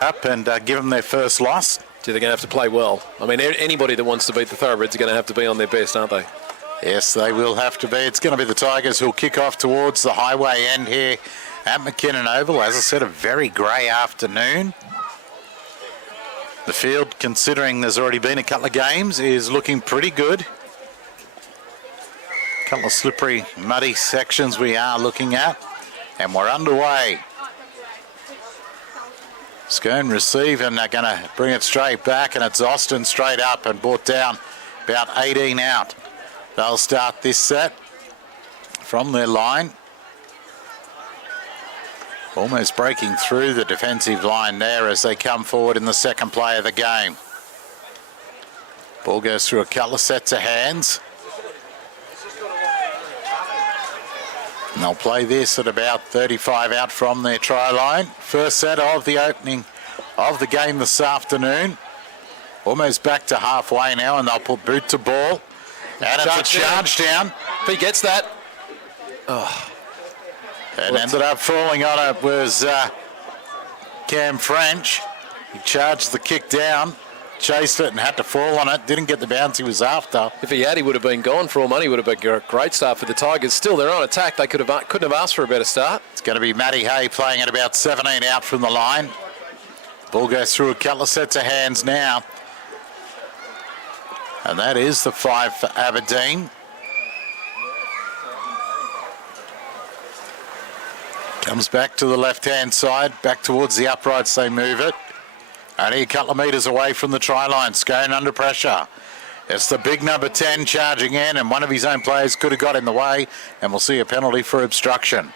up and give them their first loss. They're going to have to play well. I mean, anybody that wants to beat the Thoroughbreds are going to have to be on their best, aren't they? Yes, they will have to be. It's going to be the Tigers who'll kick off towards the highway end here at McKinnon Oval. As I said, a very grey afternoon. The field, considering there's already been a couple of games, is looking pretty good. A couple of slippery, muddy sections we are looking at. And we're underway. Scone receive and they're going to bring it straight back, and it's Austin straight up and brought down about 18 out. They'll start this set from their line. Almost breaking through the defensive line there as they come forward in the second play of the game. Ball goes through a couple of sets of hands. And they'll play this at about 35 out from their try line. First set of the opening of the game this afternoon. Almost back to halfway now, and they'll put boot to ball. And it's a charge down. If he gets that. And ended up falling on it was Cam French. He charged the kick down, chased it and had to fall on it. Didn't get the bounce he was after. If he had, he would have been gone for all money. Would have been a great start for the Tigers. Still, they're on attack. They couldn't have asked for a better start. It's going to be Matty Hay playing at about 17 out from the line. Ball goes through a couple of sets of hands now. And that is the 5 for Aberdeen. Comes back to the left-hand side, back towards the uprights they move it. Only a couple of metres away from the try line. Scone under pressure. It's the big number 10 charging in, and one of his own players could have got in the way, and we'll see a penalty for obstruction.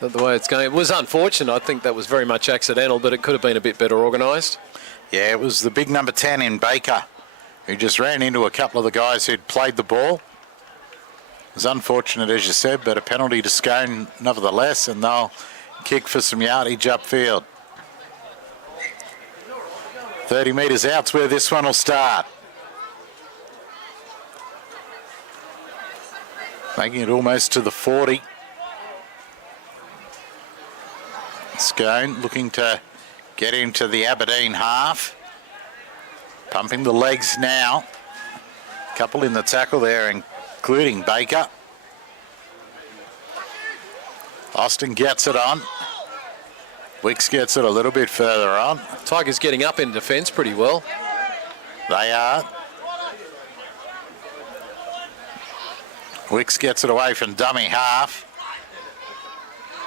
The way it's going, it was unfortunate. I think that was very much accidental, but it could have been a bit better organised. Yeah, it was the big number 10 in Baker, who just ran into a couple of the guys who'd played the ball. It was unfortunate, as you said, but a penalty to Scone nevertheless, and they'll kick for some yardage upfield. 30 metres out's where this one will start. Making it almost to the 40. Scone looking to get into the Aberdeen half. Pumping the legs now. Couple in the tackle there, including Baker. Austin gets it on. Wicks gets it a little bit further on. Tigers getting up in defence pretty well. They are. Wicks gets it away from dummy half.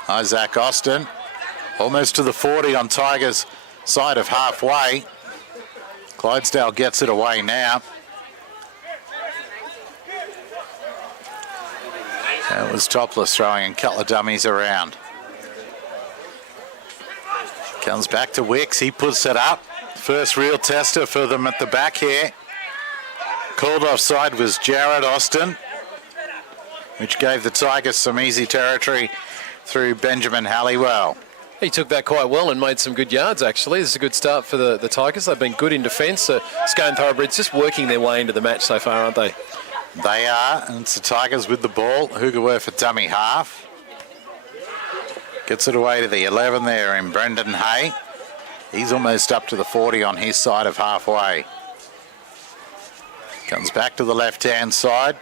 Isaac Austin. Almost to the 40 on Tigers' side of halfway. Clydesdale gets it away now. That was Topless throwing a couple of dummies around. Comes back to Wicks. He puts it up. First real tester for them at the back here. Called offside was Jared Austin, which gave the Tigers some easy territory through Benjamin Halliwell. He took that quite well and made some good yards, actually. This is a good start for the Tigers. They've been good in defence. Scone Thoroughbreds just working their way into the match so far, aren't they? They are, and it's the Tigers with the ball. Hoogerwerth at dummy half. Gets it away to the 11 there in Brendan Hay. He's almost up to the 40 on his side of halfway. Comes back to the left-hand side.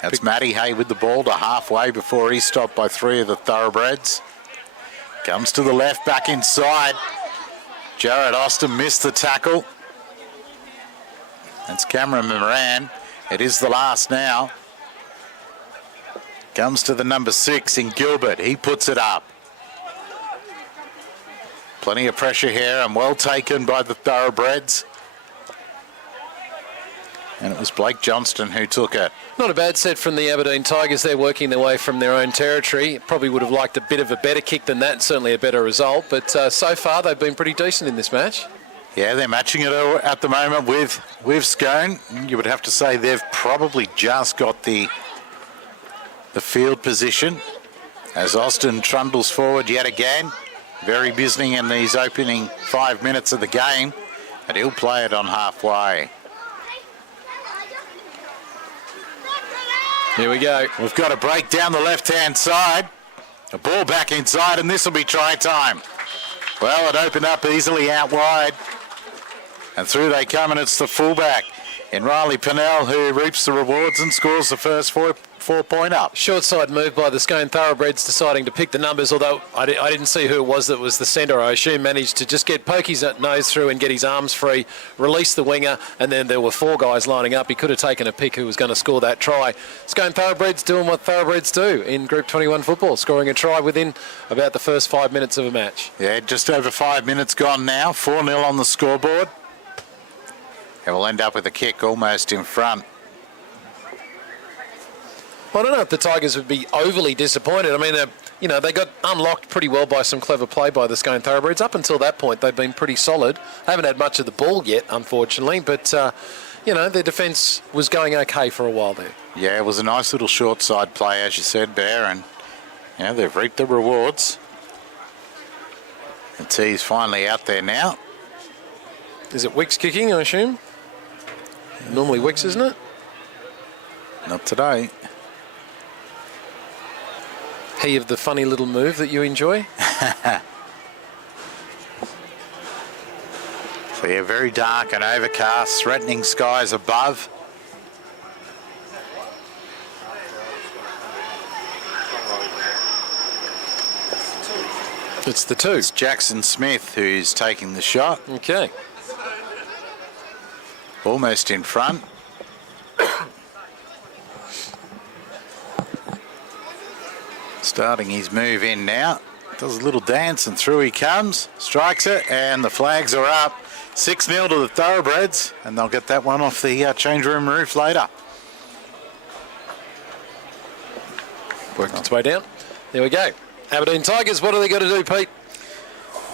That's Matty Hay with the ball to halfway before he's stopped by 3 of the Thoroughbreds. Comes to the left, back inside. Jared Austin missed the tackle. That's Cameron Moran. It is the last now. Comes to the number 6 in Gilbert. He puts it up. Plenty of pressure here and well taken by the Thoroughbreds. And it was Blake Johnston who took it. Not a bad set from the Aberdeen Tigers. They're working their way from their own territory. Probably would have liked a bit of a better kick than that, certainly a better result. But so far, they've been pretty decent in this match. Yeah, they're matching it at the moment with Scone. You would have to say they've probably just got the field position as Austin trundles forward yet again. Very busy in these opening 5 minutes of the game, and he'll play it on halfway. Here we go. We've got a break down the left-hand side. A ball back inside, and this will be try time. Well, it opened up easily out wide. And through they come, and it's the fullback in Riley Pennell who reaps the rewards and scores the first four-pointer. Short side move by the Scone Thoroughbreds, deciding to pick the numbers, although I didn't see who it was that was the centre. I assume managed to just get poke his nose through and get his arms free, release the winger, and then there were 4 guys lining up. He could have taken a pick who was going to score that try. Scone Thoroughbreds doing what Thoroughbreds do in Group 21 football, scoring a try within about the first 5 minutes of a match. Yeah, just over 5 minutes gone now. 4-0 on the scoreboard. And we'll end up with a kick almost in front. Well, I don't know if the Tigers would be overly disappointed. I mean, they got unlocked pretty well by some clever play by the Scone Thoroughbreds. Up until that point, they've been pretty solid. Haven't had much of the ball yet, unfortunately, but, their defence was going okay for a while there. Yeah, it was a nice little short side play, as you said, Bear, and they've reaped the rewards. And T's finally out there now. Is it Wicks kicking, I assume? Normally Wicks, isn't it? Not today. He of the funny little move that you enjoy? So yeah, very dark and overcast, threatening skies above. It's the 2. It's Jackson Smith who's taking the shot. Okay. Almost in front. Starting his move in now. Does a little dance and through he comes. Strikes it and the flags are up. 6-0 to the Thoroughbreds, and they'll get that one off the change room roof later. Worked its way down. There we go. Aberdeen Tigers, what are they got to do, Pete?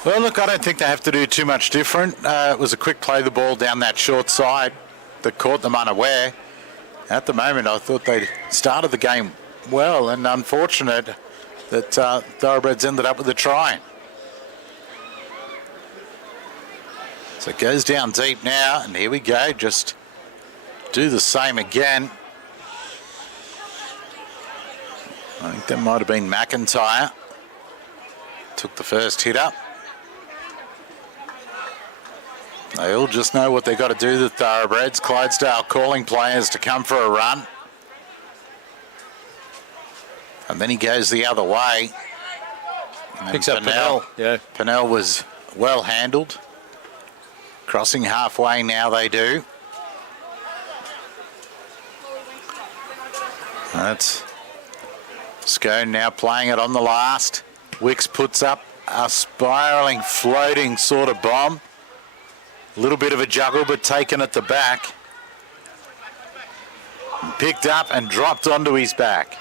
Well, look, I don't think they have to do too much different. It was a quick play the ball down that short side that caught them unaware. At the moment, I thought they started the game well, and unfortunate that Thoroughbreds ended up with a try. So it goes down deep now, and here we go. Just do the same again. I think that might have been McIntyre. Took the first hit up. They all just know what they've got to do, the Thoroughbreds. Clydesdale calling players to come for a run. And then he goes the other way. Picks up Pennell. Yeah. Pennell was well handled. Crossing halfway now they do. That's Scone now playing it on the last. Wicks puts up a spiralling, floating sort of bomb. A little bit of a juggle, but taken at the back. Picked up and dropped onto his back.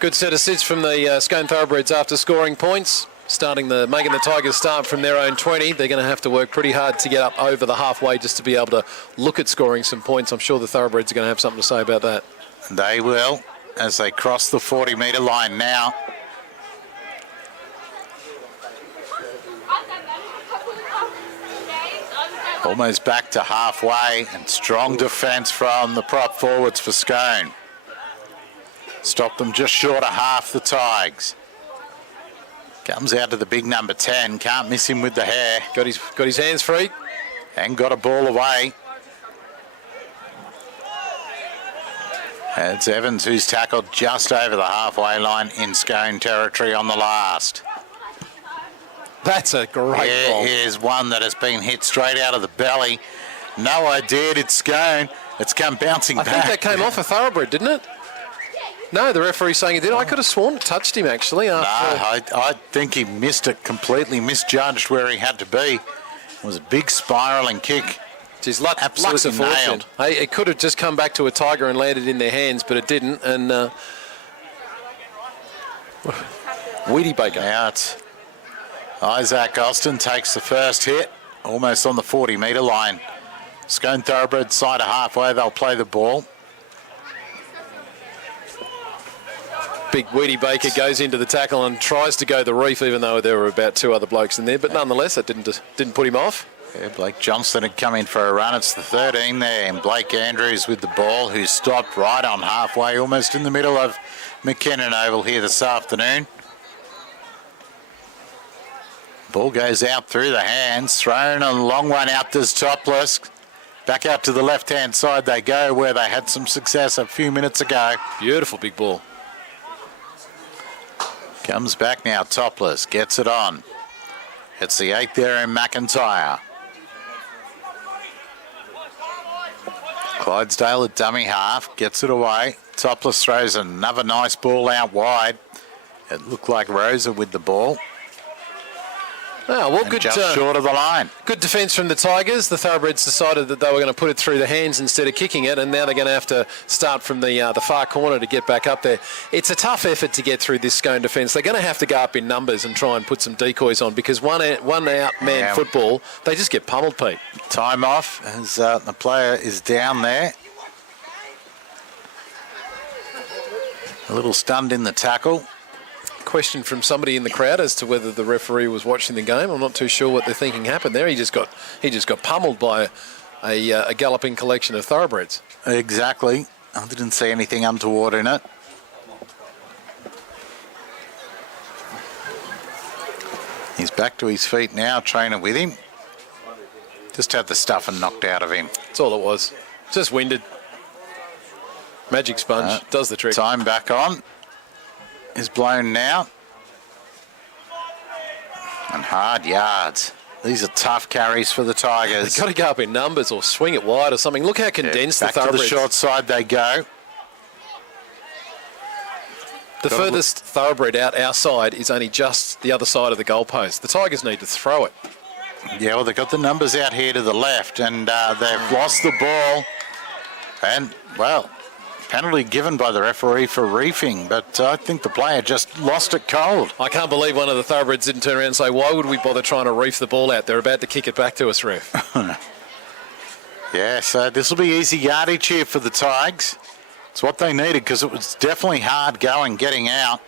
Good set of sits from the Scone Thoroughbreds after scoring points. Making the Tigers start from their own 20. They're going to have to work pretty hard to get up over the halfway just to be able to look at scoring some points. I'm sure the Thoroughbreds are going to have something to say about that. They will, as they cross the 40-metre line now. Almost back to halfway, and strong defence from the prop forwards for Scone. Stopped them just short of half, the Tigers. Comes out to the big number 10. Can't miss him with the hair. Got his hands free. And got a ball away. It's Evans who's tackled just over the halfway line in Scone territory on the last. That's a great ball. Here's one that has been hit straight out of the belly. No idea it's Scone. It's come bouncing back. I think that came off a Thoroughbred, didn't it? No, the referee's saying it did. I could have sworn it touched him, actually. No, I think he missed it completely, misjudged where he had to be. It was a big spiralling kick. Geez, luck's a fortune. Nailed. Hey, it could have just come back to a Tiger and landed in their hands, but it didn't. And Weedy Baker. Now it's Isaac Austin takes the first hit, almost on the 40-metre line. Scone Thoroughbred side of halfway, they'll play the ball. Big Weedy Baker goes into the tackle and tries to go the reef, even though there were about 2 other blokes in there. But nonetheless, that didn't put him off. Yeah, Blake Johnston had come in for a run. It's the 13 there, and Blake Andrews with the ball, who stopped right on halfway, almost in the middle of McKinnon Oval here this afternoon. Ball goes out through the hands. Thrown a long one out to Topless. Back out to the left-hand side they go, where they had some success a few minutes ago. Beautiful big ball. Comes back now, Topless. Gets it on. It's the 8th there in McIntyre. Clydesdale at dummy half. Gets it away. Topless throws another nice ball out wide. It looked like Rosa with the ball. Oh, well, And good. just short of the line. Good defence from the Tigers. The Thoroughbreds decided that they were going to put it through the hands instead of kicking it, and now they're going to have to start from the far corner to get back up there. It's a tough effort to get through this Scone defence. They're going to have to go up in numbers and try and put some decoys on, because one out man football, they just get pummeled, Pete. Time off as the player is down there. A little stunned in the tackle. Question from somebody in the crowd as to whether the referee was watching the game. I'm not too sure what they're thinking happened there. He just got pummeled by a galloping collection of thoroughbreds. Exactly. I didn't see anything untoward in it. He's back to his feet now, trainer with him. Just had the stuffing knocked out of him. That's all it was. Just winded. Magic sponge does the trick. Time back on. Is blown now. And hard yards. These are tough carries for the Tigers. They've got to go up in numbers or swing it wide or something. Look how condensed the back to thoroughbreds. the short side they go. The furthest thoroughbred out our side is only just the other side of the goalpost. The Tigers need to throw it. Yeah, well, they've got the numbers out here to the left, and they've lost the ball. And, well, penalty given by the referee for reefing, but I think the player just lost it cold. I can't believe one of the thoroughbreds didn't turn around and say, why would we bother trying to reef the ball out? They're about to kick it back to us, ref. Yeah, so this will be easy yardage here for the Tigers. It's what they needed, because it was definitely hard going, getting out.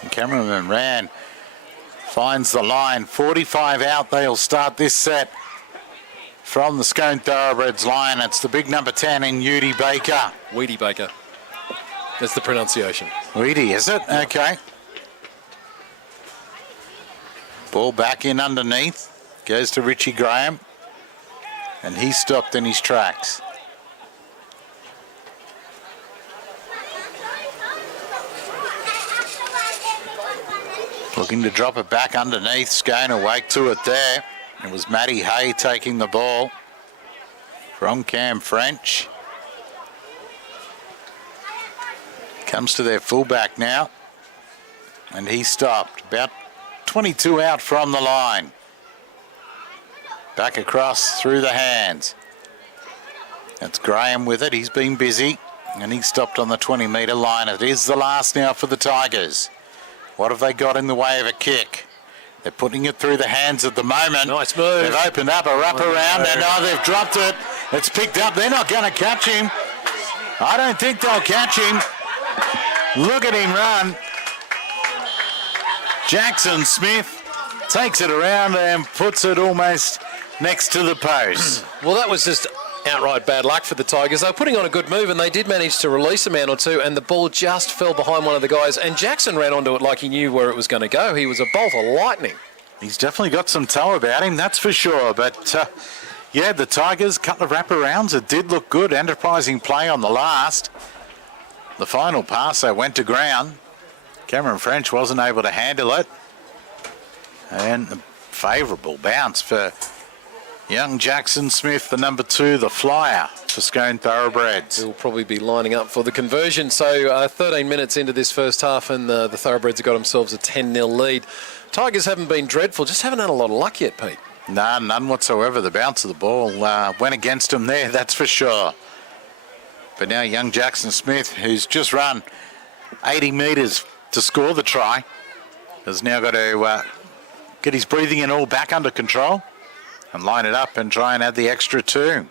And cameraman ran, finds the line. 45 out, they'll start this set. From the Scone Thoroughbreds line, it's the big number 10 in Udi Baker. Weedy Baker. That's the pronunciation. Weedy, is it? Okay. Ball back in underneath. Goes to Richie Graham. And he stopped in his tracks. Looking to drop it back underneath. Scone awake to it there. It was Matty Hay taking the ball from Cam French. Comes to their fullback now. And he stopped. About 22 out from the line. Back across through the hands. That's Graham with it. He's been busy. And he stopped on the 20-metre line. It is the last now for the Tigers. What have they got in the way of a kick? They're putting it through the hands at the moment. Nice move. They've opened up a wraparound, and now they've dropped it. It's picked up. They're not going to catch him. I don't think they'll catch him. Look at him run. Jackson Smith takes it around and puts it almost next to the post. Well, that was just outright bad luck for the Tigers. They were putting on a good move, and they did manage to release a man or two, and the ball just fell behind one of the guys, and Jackson ran onto it like he knew where it was going to go. He was a bolt of lightning. He's definitely got some toe about him, that's for sure. But, yeah, the Tigers, couple of wraparounds. It did look good. Enterprising play on the last. The final pass, they went to ground. Cameron French wasn't able to handle it. And a favourable bounce for young Jackson Smith, the number 2, the flyer for Scone Thoroughbreds. He'll probably be lining up for the conversion. So 13 minutes into this first half, and the Thoroughbreds have got themselves a 10-0 lead. Tigers haven't been dreadful, just haven't had a lot of luck yet, Pete. No, none whatsoever. The bounce of the ball went against them there, that's for sure. But now young Jackson Smith, who's just run 80 metres to score the try, has now got to get his breathing and all back under control and line it up and try and add the extra 2.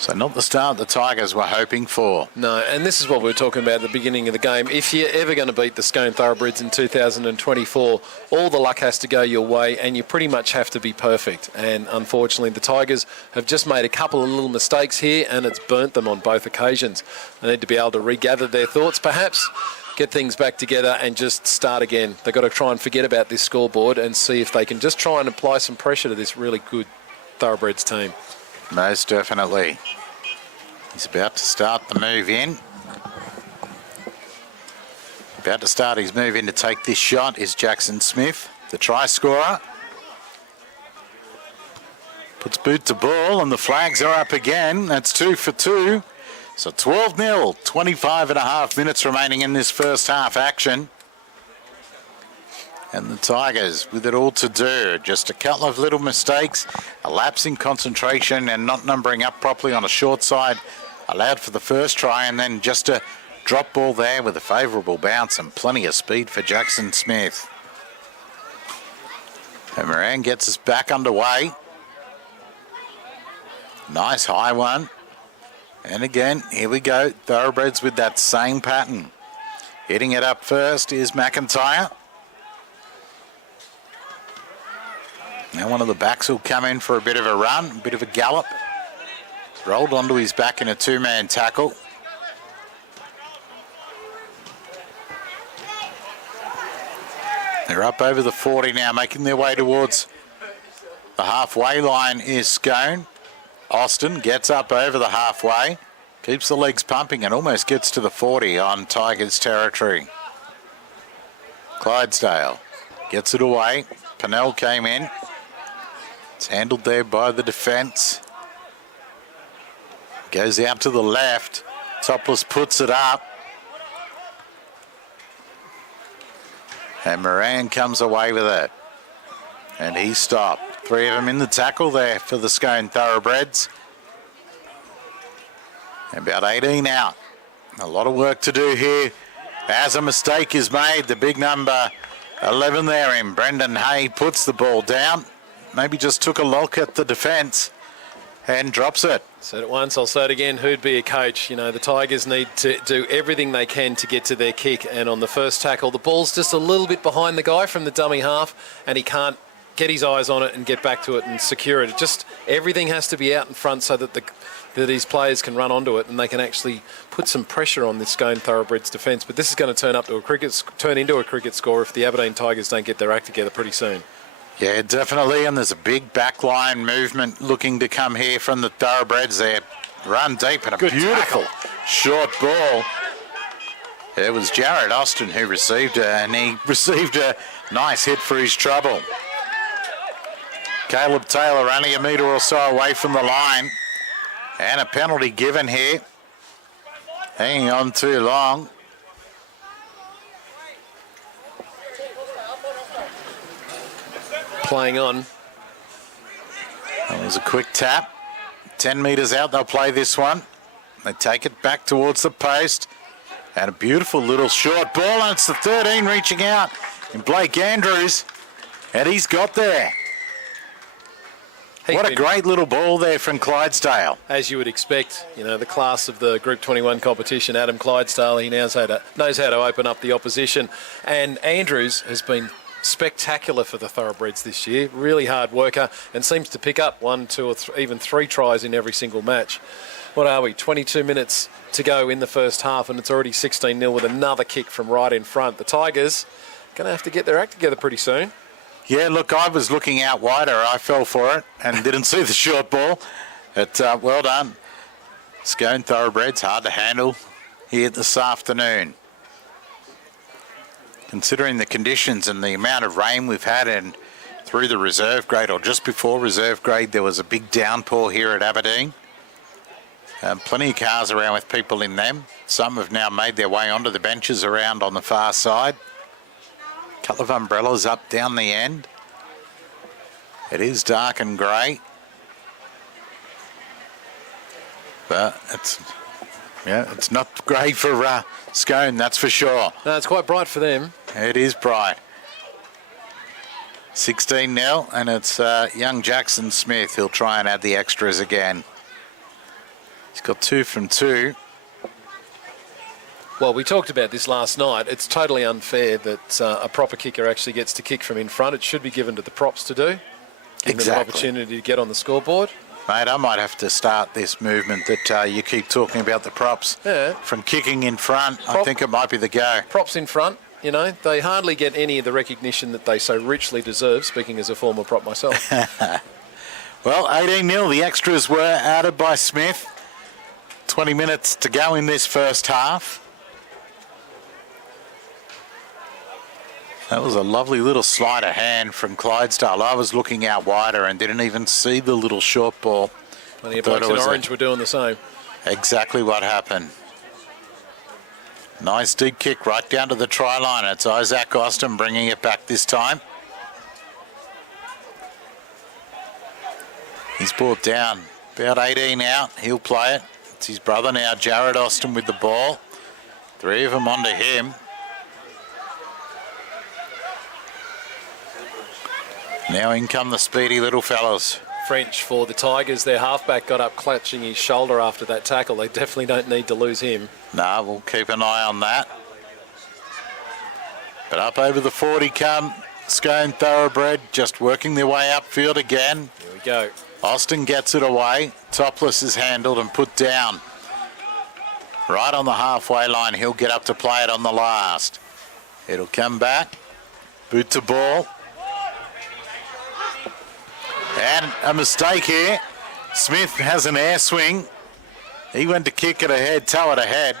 So not the start the Tigers were hoping for. No, and this is what we were talking about at the beginning of the game. If you're ever going to beat the Scone Thoroughbreds in 2024, all the luck has to go your way, and you pretty much have to be perfect. And unfortunately, the Tigers have just made a couple of little mistakes here, and it's burnt them on both occasions. They need to be able to regather their thoughts, perhaps, get things back together and just start again. They've got to try and forget about this scoreboard and see if they can just try and apply some pressure to this really good Thoroughbreds team. Most definitely. He's about to start the move in. About to start his move in to take this shot is Jackson Smith, the try scorer. Puts boot to ball and the flags are up again. That's 2 for 2. So 12-0, 25 and a half minutes remaining in this first half action. And the Tigers with it all to do. Just a couple of little mistakes, a lapse in concentration and not numbering up properly on a short side allowed for the first try, and then just a drop ball there with a favourable bounce and plenty of speed for Jackson Smith. And Moran gets us back underway. Nice high one. And again, here we go. Thoroughbreds with that same pattern. Hitting it up first is McIntyre. Now one of the backs will come in for a bit of a run, a bit of a gallop. Rolled onto his back in a two-man tackle. They're up over the 40 now, making their way towards the halfway line is Scone. Austin gets up over the halfway, keeps the legs pumping and almost gets to the 40 on Tigers territory. Clydesdale gets it away. Pennell came in. It's handled there by the defence. Goes out to the left. Topless puts it up. And Moran comes away with it. And he stopped. 3 of them in the tackle there for the Scone Thoroughbreds. About 18 out. A lot of work to do here. As a mistake is made, the big number 11 there in Brendan Hay puts the ball down. Maybe just took a look at the defence and drops it. Said it once, I'll say it again, who'd be a coach? You know, the Tigers need to do everything they can to get to their kick, and on the first tackle, the ball's just a little bit behind the guy from the dummy half, and he can't get his eyes on it and get back to it and secure it. Just everything has to be out in front so that these players can run onto it and they can actually put some pressure on this Scone Thoroughbreds defence. But this is going to turn into a cricket score if the Aberdeen Tigers don't get their act together pretty soon. Yeah, definitely, and there's a big backline movement looking to come here from the Thoroughbreds there. Run deep and a Good beautiful tackle. Short ball. It was Jared Austin who received it, and he received a nice hit for his trouble. Caleb Taylor only a metre or so away from the line. And a penalty given here. Hanging on too long. Playing on. That was a quick tap. 10 metres out, they'll play this one. They take it back towards the post. And a beautiful little short ball, and it's the 13 reaching out in Blake Andrews. And he's got there. What a great little ball there from Clydesdale. As you would expect, you know, the class of the Group 21 competition, Adam Clydesdale, he knows how to open up the opposition. And Andrews has been spectacular for the Thoroughbreds this year. Really hard worker and seems to pick up 1, 2 or even 3 tries in every single match. What are we, 22 minutes to go in the first half and it's already 16-0 with another kick from right in front. The Tigers going to have to get their act together pretty soon. Yeah, look, I was looking out wider. I fell for it and didn't see the short ball. But well done. Scone Thoroughbreds, hard to handle here this afternoon. Considering the conditions and the amount of rain we've had and through the reserve grade or just before reserve grade, there was a big downpour here at Aberdeen. Plenty of cars around with people in them. Some have now made their way onto the benches around on the far side. Couple of umbrellas up down the end. It is dark and grey, but it's not great for Scone, that's for sure. No, it's quite bright for them. It is bright. 16-0, and it's young Jackson Smith who'll try and add the extras again. He's got 2 from 2. Well, we talked about this last night. It's totally unfair that a proper kicker actually gets to kick from in front. It should be given to the props to do. Give them an opportunity to get on the scoreboard. Mate, I might have to start this movement that you keep talking about the props. Yeah. From kicking in front, I think it might be the go. Props in front, you know, they hardly get any of the recognition that they so richly deserve, speaking as a former prop myself. Well, 18-0. The extras were added by Smith. 20 minutes to go in this first half. That was a lovely little sleight of hand from Clydesdale. I was looking out wider and didn't even see the little short ball. Plenty of blokes in orange were doing the same. Exactly what happened. Nice deep kick right down to the try line. It's Isaac Austin bringing it back this time. He's brought down about 18 out. He'll play it. It's his brother now, Jared Austin, with the ball. 3 of them onto him. Now in come the speedy little fellas. French for the Tigers. Their halfback got up clutching his shoulder after that tackle. They definitely don't need to lose him. No, we'll keep an eye on that. But up over the 40 come Scone Thoroughbred, just working their way upfield again. Here we go. Austin gets it away. Topless is handled and put down. Right on the halfway line, he'll get up to play it on the last. It'll come back. Boot to ball. And a mistake here. Smith has an air swing. He went to kick it ahead, toe it ahead.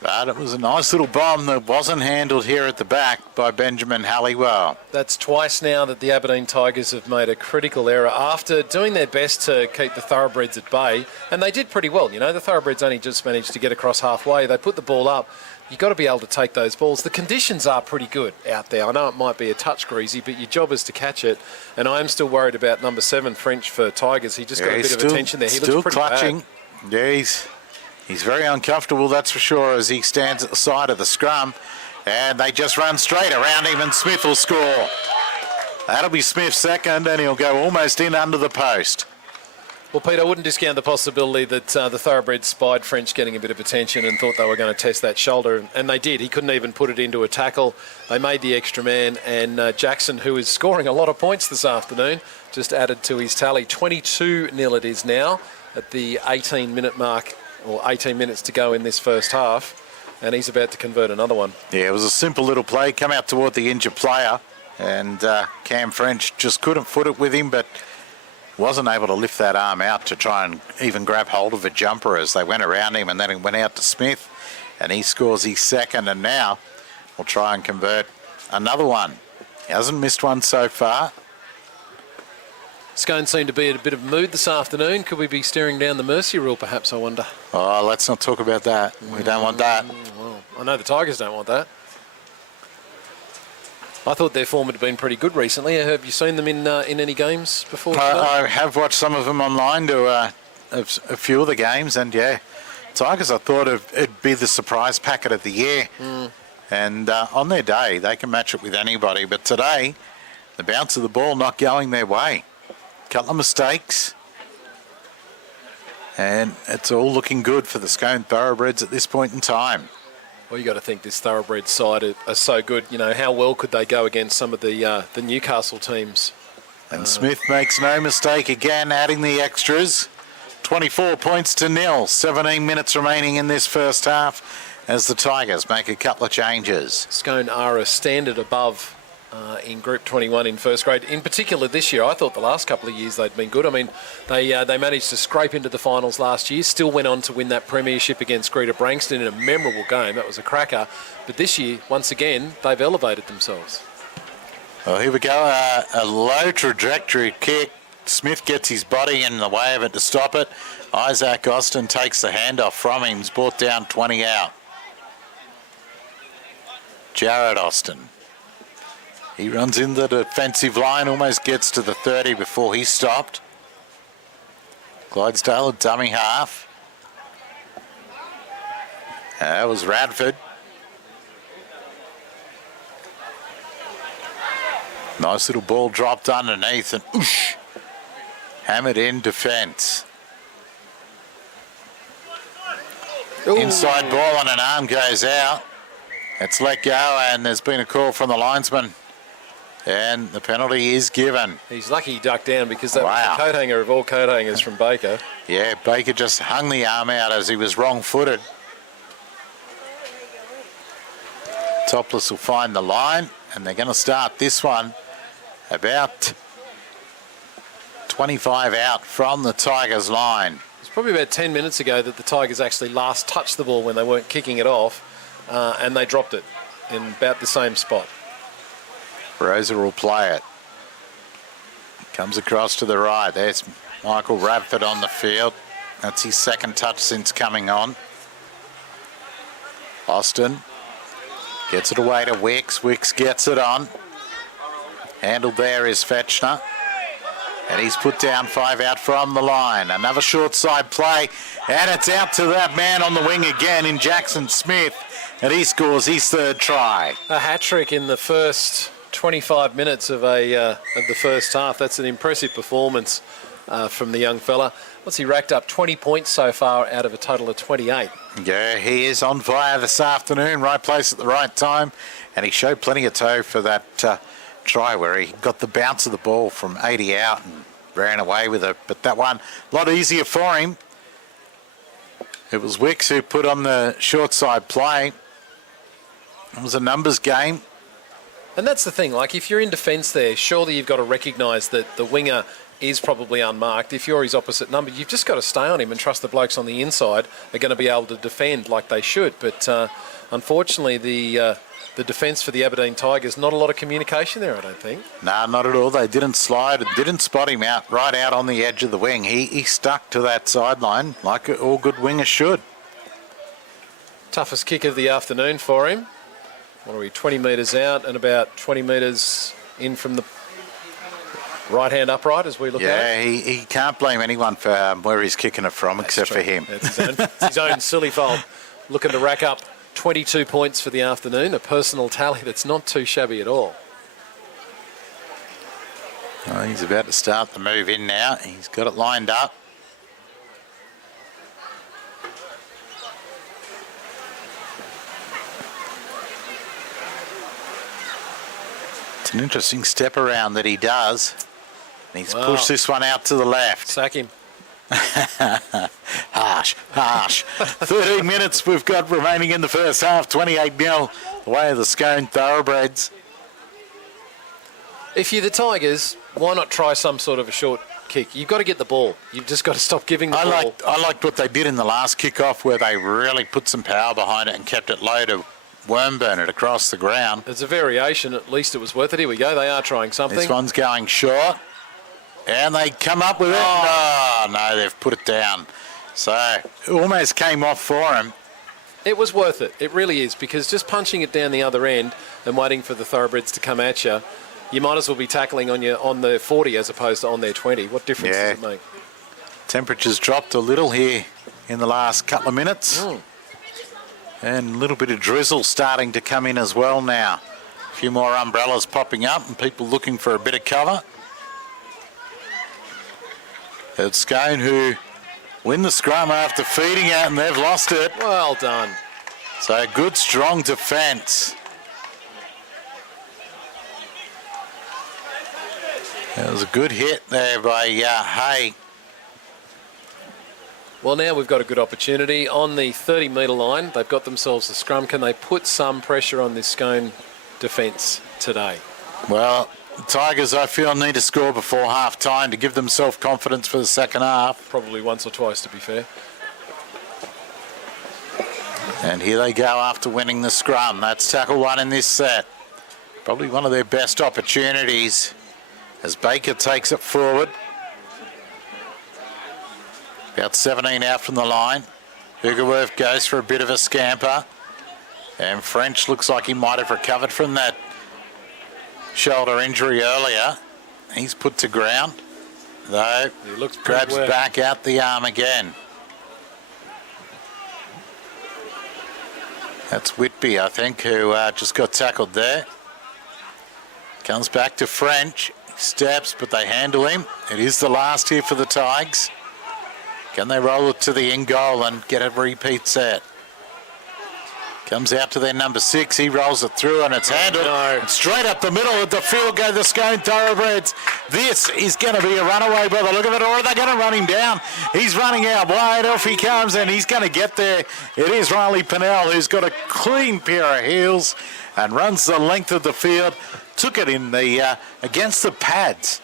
But it was a nice little bomb that wasn't handled here at the back by Benjamin Halliwell. That's twice now that the Aberdeen Tigers have made a critical error after doing their best to keep the Thoroughbreds at bay. And they did pretty well, you know. The Thoroughbreds only just managed to get across halfway. They put the ball up. You've got to be able to take those balls. The conditions are pretty good out there. I know it might be a touch greasy, but your job is to catch it. And I am still worried about number 7, French, for Tigers. He just got a bit of attention there. He looks pretty clutching. Bad. Yeah, he's very uncomfortable, that's for sure, as he stands at the side of the scrum. And they just run straight around him, and Smith will score. That'll be Smith's second, and he'll go almost in under the post. Well, Pete, I wouldn't discount the possibility that the Thoroughbreds spied French getting a bit of attention and thought they were going to test that shoulder, and they did. He couldn't even put it into a tackle. They made the extra man, and Jackson, who is scoring a lot of points this afternoon, just added to his tally. 22-0 it is now at the 18-minute mark, or 18 minutes to go in this first half, and he's about to convert another one. Yeah, it was a simple little play, come out toward the injured player, and Cam French just couldn't foot it with him, but wasn't able to lift that arm out to try and even grab hold of a jumper as they went around him, and then it went out to Smith, and he scores his second, and now we'll try and convert another one. He hasn't missed one so far. Scone seemed to be in a bit of mood this afternoon. Could we be staring down the mercy rule, perhaps, I wonder? Oh, let's not talk about that. We don't want that. Well, I know the Tigers don't want that. I thought their form had been pretty good recently. Have you seen them in any games before? I have watched some of them online to a few of the games, and yeah, Tigers, I thought it'd be the surprise packet of the year. And on their day, they can match it with anybody. But today, the bounce of the ball not going their way. Couple of mistakes. And it's all looking good for the Scone Thoroughbreds at this point in time. Well, you got to think this Thoroughbred side are so good. You know, how well could they go against some of the Newcastle teams? And Smith makes no mistake again, adding the extras. 24 points to 0. 17 minutes remaining in this first half as the Tigers make a couple of changes. Scone are a standard above in Group 21 in first grade. In particular this year, I thought the last couple of years they'd been good. I mean, they managed to scrape into the finals last year, still went on to win that premiership against Greta Brankston in a memorable game. That was a cracker. But this year, once again, they've elevated themselves. Well, here we go. A low trajectory kick. Smith gets his body in the way of it to stop it. Isaac Austin takes the handoff from him. He's brought down 20 out. Jared Austin. He runs in the defensive line, almost gets to the 30 before he's stopped. Clydesdale, a dummy half. That was Radford. Nice little ball dropped underneath and oosh, hammered in defence. Ooh. Inside ball and an arm goes out. It's let go, and there's been a call from the linesman. And the penalty is given. He's lucky he ducked down because that was Wow. the coat hanger of all coat hangers from Baker. Yeah, Baker just hung the arm out as he was wrong-footed. Topless will find the line, and they're going to start this one about 25 out from the Tigers line. It's probably about 10 minutes ago that the Tigers actually last touched the ball when they weren't kicking it off, and they dropped it in about the same spot. Rosa will play it. Comes across to the right. There's Michael Radford on the field. That's his second touch since coming on. Austin gets it away to Wicks. Wicks gets it on. Handled there is Fetchner. And he's put down 5 out from the line. Another short side play. And it's out to that man on the wing again in Jackson Smith. And he scores his third try. A hat-trick in the first 25 minutes of the first half. That's an impressive performance from the young fella. What's he racked up? 20 points so far out of a total of 28. Yeah, he is on fire this afternoon. Right place at the right time. And he showed plenty of toe for that try where he got the bounce of the ball from 80 out and ran away with it. But that one, a lot easier for him. It was Wicks who put on the short side play. It was a numbers game. And that's the thing, like if you're in defence there, surely you've got to recognise that the winger is probably unmarked. If you're his opposite number, you've just got to stay on him and trust the blokes on the inside are going to be able to defend like they should. But unfortunately, the defence for the Aberdeen Tigers, not a lot of communication there, I don't think. No, not at all. They didn't slide, didn't spot him out right out on the edge of the wing. He stuck to that sideline like all good wingers should. Toughest kick of the afternoon for him. What are we, 20 metres out and about 20 metres in from the right-hand upright as we look at it? Yeah, he can't blame anyone for where he's kicking it from. That's except true. for him. It's his own silly fault. Looking to rack up 22 points for the afternoon, a personal tally that's not too shabby at all. Oh, he's about to start the move in now. He's got it lined up. It's an interesting step around that he does. And he's pushed this one out to the left. Sack him. Harsh. 13 minutes we've got remaining in the first half. 28-0 away of the Scone Thoroughbreds. If you're the Tigers, why not try some sort of a short kick? You've got to get the ball. You've just got to stop giving the ball. I liked what they did in the last kick-off where they really put some power behind it and kept it low to wormburn it across the ground. There's a variation. At least it was worth it. Here we go. They are trying something. This one's going short. And they come up with it. Oh, no, they've put it down. So it almost came off for him. It was worth it. It really is, because just punching it down the other end and waiting for the Thoroughbreds to come at you, you might as well be tackling on the 40 as opposed to on their 20. What difference does it make? Temperatures dropped a little here in the last couple of minutes. And a little bit of drizzle starting to come in as well now. A few more umbrellas popping up and people looking for a bit of cover. It's Scone who win the scrum after feeding out, and they've lost it. Well done. So good, strong defence. It was a good hit there by Hay. Well, now we've got a good opportunity on the 30-metre line. They've got themselves a scrum. Can they put some pressure on this Scone defence today? Well, the Tigers, I feel, need to score before half-time to give them self-confidence for the second half. Probably once or twice, to be fair. And here they go after winning the scrum. That's tackle one in this set. Probably one of their best opportunities as Baker takes it forward. About 17 out from the line. Hugerworth goes for a bit of a scamper. And French looks like he might have recovered from that shoulder injury earlier. He's put to ground, though. He looks grabs back out the arm again. That's Whitby, I think, who just got tackled there. Comes back to French. He steps, but they handle him. It is the last here for the Tigers. Can they roll it to the end goal and get a repeat set? Comes out to their number 6. He rolls it through and it's handled. No. And straight up the middle of the field go the Scone Thoroughbreds. This is going to be a runaway by the look of it. Or are they going to run him down? He's running out wide. Off he comes and he's going to get there. It is Riley Pennell who's got a clean pair of heels and runs the length of the field. Took it in the against the pads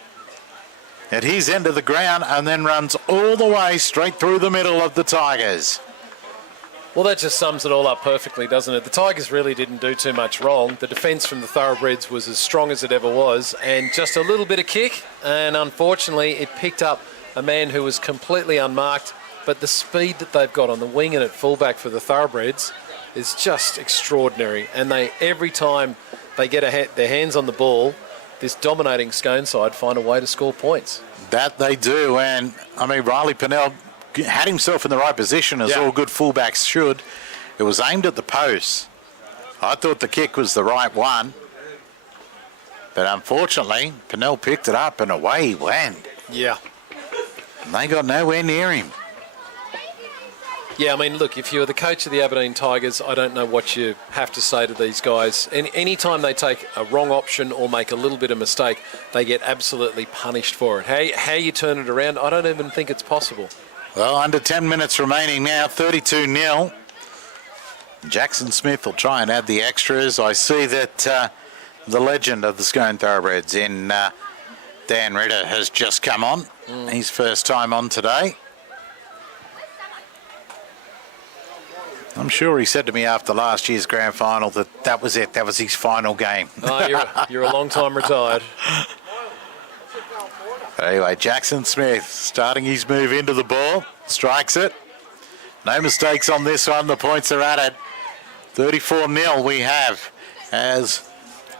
at his end of the ground and then runs all the way straight through the middle of the Tigers. Well, that just sums it all up perfectly, doesn't it? The Tigers really didn't do too much wrong. The defence from the Thoroughbreds was as strong as it ever was, and just a little bit of kick, and unfortunately it picked up a man who was completely unmarked, but the speed that they've got on the wing and at fullback for the Thoroughbreds is just extraordinary, and they every time they get their hands on the ball, this dominating Scone side find a way to score points. That they do, and I mean Riley Pennell had himself in the right position as all good fullbacks should. It was aimed at the post. I thought the kick was the right one, but unfortunately Pennell picked it up and away he went. Yeah. And they got nowhere near him. Yeah, I mean, look, if you're the coach of the Aberdeen Tigers, I don't know what you have to say to these guys. Any time they take a wrong option or make a little bit of mistake, they get absolutely punished for it. How you turn it around, I don't even think it's possible. Well, under 10 minutes remaining now, 32-0. Jackson Smith will try and add the extras. I see that the legend of the Scone Thoroughbreds in Dan Ritter has just come on. His first time on today. I'm sure he said to me after last year's grand final that was it. That was his final game. Oh, you're a long time retired. Anyway, Jackson Smith starting his move into the ball. Strikes it. No mistakes on this one. The points are added. 34-0 we have as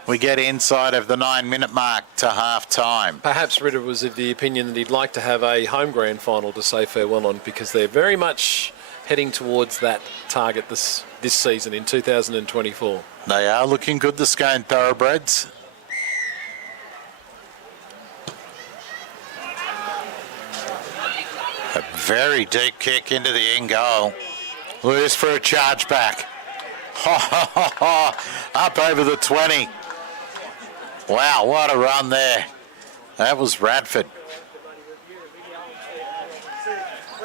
we get inside of the 9-minute mark to half-time. Perhaps Ritter was of the opinion that he'd like to have a home grand final to say farewell on, because they're very much heading towards that target this season in 2024. They are looking good, the Scone Thoroughbreds. A very deep kick into the end goal. Loose for a charge back. Up over the 20. Wow, what a run there. That was Radford.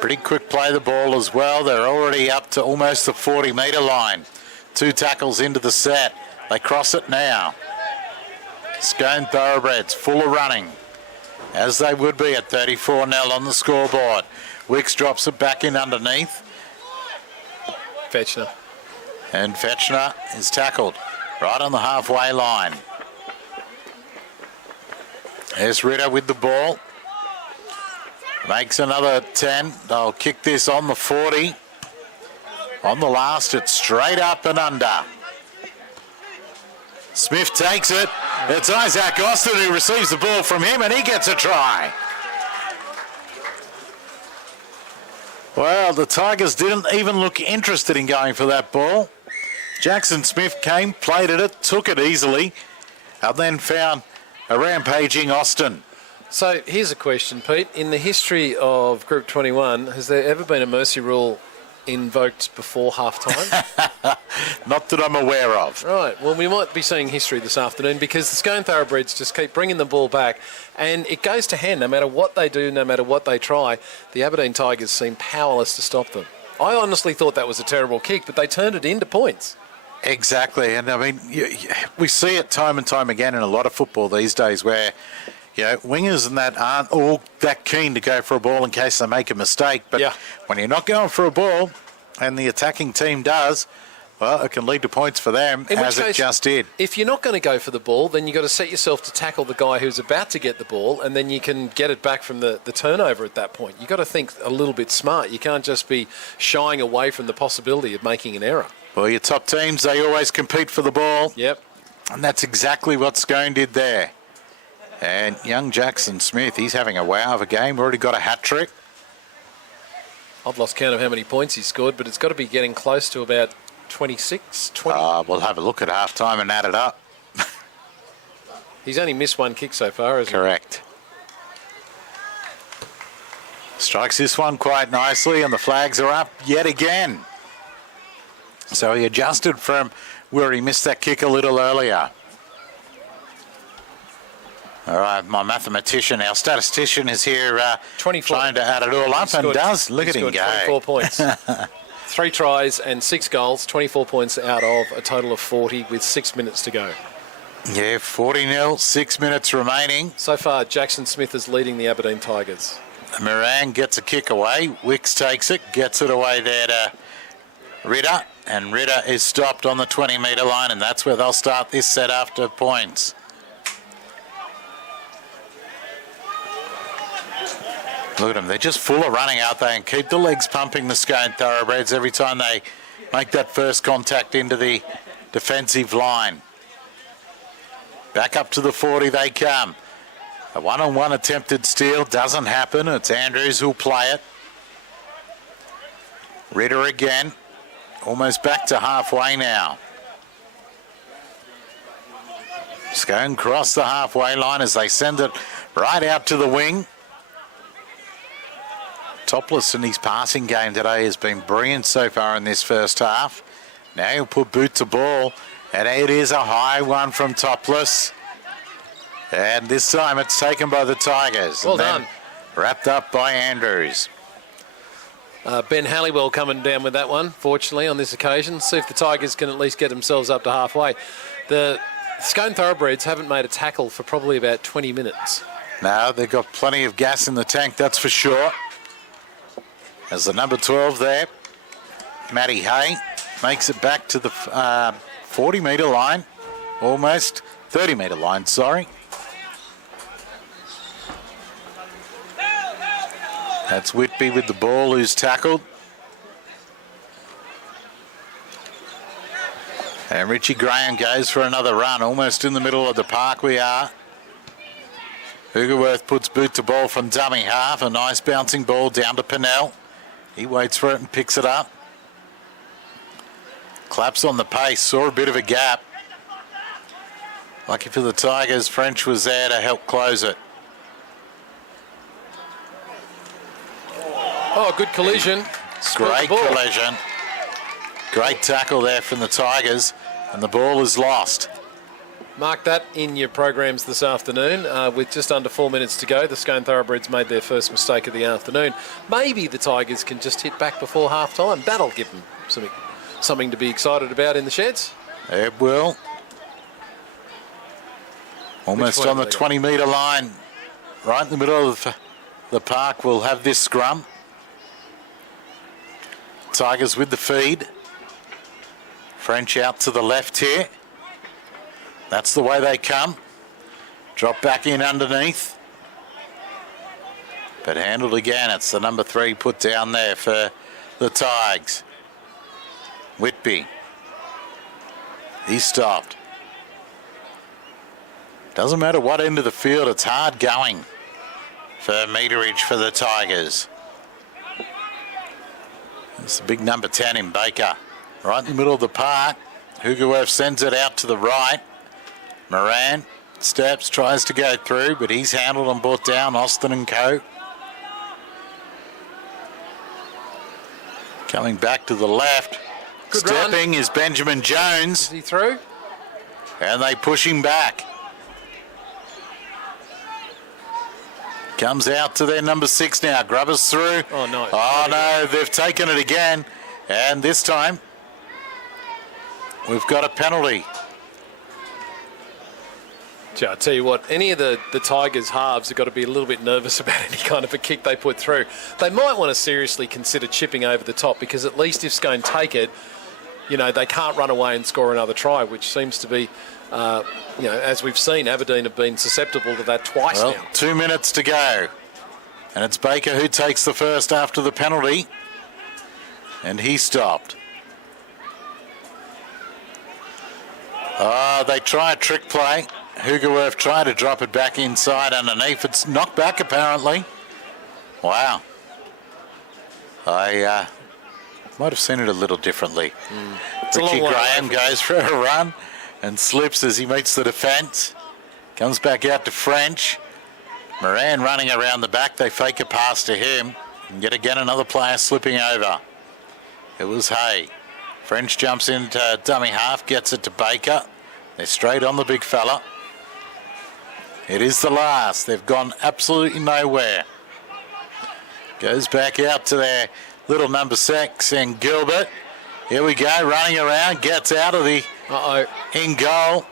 Pretty quick play the ball as well. They're already up to almost the 40-metre line. 2 tackles into the set. They cross it now. Scone Thoroughbreds full of running, as they would be at 34-0 on the scoreboard. Wicks drops it back in underneath. Fetchner. And Fetchner is tackled right on the halfway line. There's Ritter with the ball. Makes another 10. They'll kick this on the 40. On the last, it's straight up and under. Smith takes it. It's Isaac Austin who receives the ball from him, and he gets a try. Well, the Tigers didn't even look interested in going for that ball. Jackson Smith came, played at it, took it easily, and then found a rampaging Austin. So here's a question, Pete. In the history of Group 21, has there ever been a mercy rule invoked before half-time? Not that I'm aware of. Right, well, we might be seeing history this afternoon, because the Scone Thoroughbreds just keep bringing the ball back, and it goes to hand. No matter what they do, no matter what they try, the Aberdeen Tigers seem powerless to stop them. I honestly thought that was a terrible kick, but they turned it into points. Exactly, and I mean, we see it time and time again in a lot of football these days where, you know, wingers and that aren't all that keen to go for a ball in case they make a mistake. But when you're not going for a ball and the attacking team does, well, it can lead to points for them, as it just did. If you're not going to go for the ball, then you've got to set yourself to tackle the guy who's about to get the ball, and then you can get it back from the turnover at that point. You've got to think a little bit smart. You can't just be shying away from the possibility of making an error. Well, your top teams, they always compete for the ball. Yep. And that's exactly what Scone did there. And young Jackson Smith, he's having a wow of a game. Already got a hat-trick. I've lost count of how many points he scored, but it's got to be getting close to about 26, 20. We'll have a look at half-time and add it up. He's only missed one kick so far, hasn't he? Correct. Strikes this one quite nicely, and the flags are up yet again. So he adjusted from where he missed that kick a little earlier. All right, my mathematician, our statistician is here 24. trying to add it all up and does. Look at him go. 24 points. 3 tries and 6 goals, 24 points out of a total of 40 with 6 minutes to go. Yeah, 40-0, 6 minutes remaining. So far, Jackson Smith is leading the Aberdeen Tigers. Moran gets a kick away. Wicks takes it, gets it away there to Ritter. And Ritter is stopped on the 20-metre line, and that's where they'll start this set after points. Look at them. They're just full of running out there and keep the legs pumping, the Scone Thoroughbreds, every time they make that first contact into the defensive line. Back up to the 40 they come. A one-on-one attempted steal doesn't happen. It's Andrews who'll play it. Ritter again. Almost back to halfway now. Scone cross the halfway line as they send it right out to the wing. Topless in his passing game today has been brilliant so far in this first half. Now he'll put boot to ball, and it is a high one from Topless. And this time it's taken by the Tigers. Well done. Wrapped up by Andrews. Ben Halliwell coming down with that one, fortunately, on this occasion. See if the Tigers can at least get themselves up to halfway. The Scone Thoroughbreds haven't made a tackle for probably about 20 minutes. No, they've got plenty of gas in the tank, that's for sure. As the number 12 there, Matty Hay makes it back to the 40-metre line, almost 30-metre line, sorry. That's Whitby with the ball who's tackled. And Richie Graham goes for another run, almost in the middle of the park we are. Hoogerworth puts boot to ball from dummy half, a nice bouncing ball down to Pennell. He waits for it and picks it up. Claps on the pace, saw a bit of a gap. Lucky for the Tigers, French was there to help close it. Oh, good collision. Great collision. Great tackle there from the Tigers, and the ball is lost. Mark that in your programs this afternoon. With just under 4 minutes to go, the Scone Thoroughbreds made their first mistake of the afternoon. Maybe the Tigers can just hit back before half-time. That'll give them something to be excited about in the sheds. It will. Almost on the 20-metre line. Right in the middle of the park, we'll have this scrum. Tigers with the feed. French out to the left here. That's the way they come. Drop back in underneath. But handled again. It's the number 3 put down there for the Tigers. Whitby. He's stopped. Doesn't matter what end of the field, it's hard going for meterage for the Tigers. It's the big number 10 in Baker. Right in the middle of the park. Hoogerworth sends it out to the right. Moran steps, tries to go through, but he's handled and brought down. Austin and co. Coming back to the left. Good Stepping run. is Benjamin Jones. Is he through? And they push him back. Comes out to their number 6 now. Grubbers through. Oh, no. Oh, no. They've taken it again. And this time, we've got a penalty. Gee, I tell you what, any of the Tigers' halves have got to be a little bit nervous about any kind of a kick they put through. They might want to seriously consider chipping over the top, because at least if Scone take it, they can't run away and score another try, which seems to be, as we've seen, Aberdeen have been susceptible to that twice now. 2 minutes to go. And it's Baker who takes the first after the penalty. And he stopped. They try a trick play. Hoogerworth tried to drop it back inside underneath. It's knocked back, apparently. Wow. I might have seen it a little differently. Richie Graham goes for a run and slips as he meets the defence. Comes back out to French. Moran running around the back. They fake a pass to him. And yet again, another player slipping over. It was Hay. French jumps into dummy half, gets it to Baker. They're straight on the big fella. It is the last. They've gone absolutely nowhere. Goes back out to their little number 6 and Gilbert. Here we go, running around, gets out of the in goal.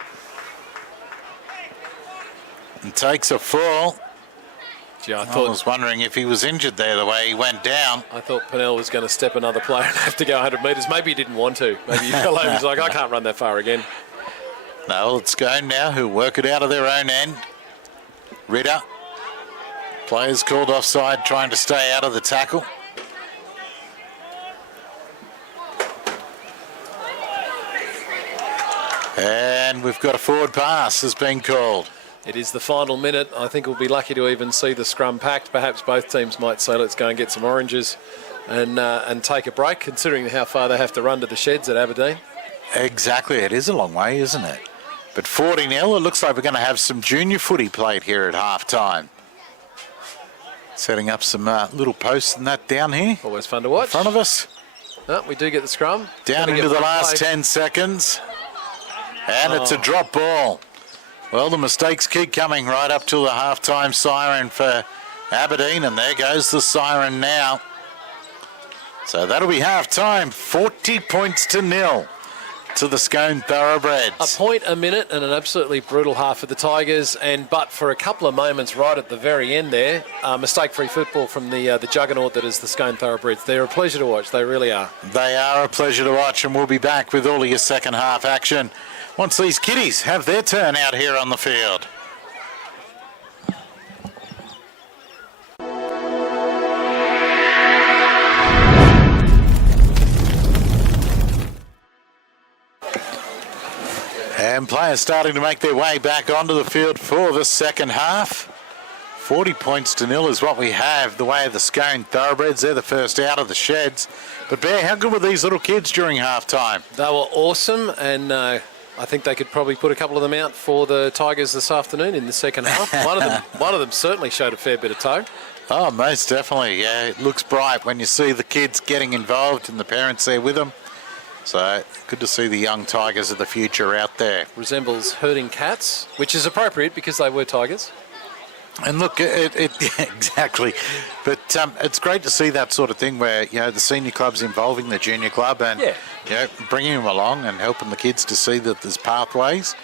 And takes a fall. Gee, I was wondering if he was injured there the way he went down. I thought Pennell was going to step another player and have to go 100 metres. Maybe he didn't want to. Maybe he fell over. He's like, I can't run that far again. No, it's Scone now who work it out of their own end. Ritter. Players called offside, trying to stay out of the tackle. And we've got a forward pass has been called. It is the final minute. I think we'll be lucky to even see the scrum packed. Perhaps both teams might say, let's go and get some oranges and take a break, considering how far they have to run to the sheds at Aberdeen. Exactly. It is a long way, isn't it? But 40-0, it looks like we're going to have some junior footy played here at half-time. Setting up some little posts and that down here. Always fun to watch. In front of us. Oh, we do get the scrum. Down into the last 10 seconds. And it's a drop ball. Well, the mistakes keep coming right up to the half-time siren for Aberdeen, and there goes the siren now. So that'll be half-time, 40 points to 0 to the Scone Thoroughbreds. A point a minute and an absolutely brutal half for the Tigers, but for a couple of moments right at the very end there, mistake-free football from the juggernaut that is the Scone Thoroughbreds. They're a pleasure to watch, they really are. They are a pleasure to watch, and we'll be back with all of your second half action once these kiddies have their turn out here on the field. And players starting to make their way back onto the field for the second half. 40 points to 0 is what we have the way of the Scone Thoroughbreds. They're the first out of the sheds. But Bear, how good were these little kids during half time? They were awesome, and I think they could probably put a couple of them out for the Tigers this afternoon in the second half. One of them certainly showed a fair bit of toe. Oh, most definitely. Yeah, it looks bright when you see the kids getting involved and the parents there with them. So good to see the young Tigers of the future out there. Resembles herding cats, which is appropriate because they were Tigers. And look, exactly. But it's great to see that sort of thing where, the senior club's involving the junior club and, bringing them along and helping the kids to see that there's pathways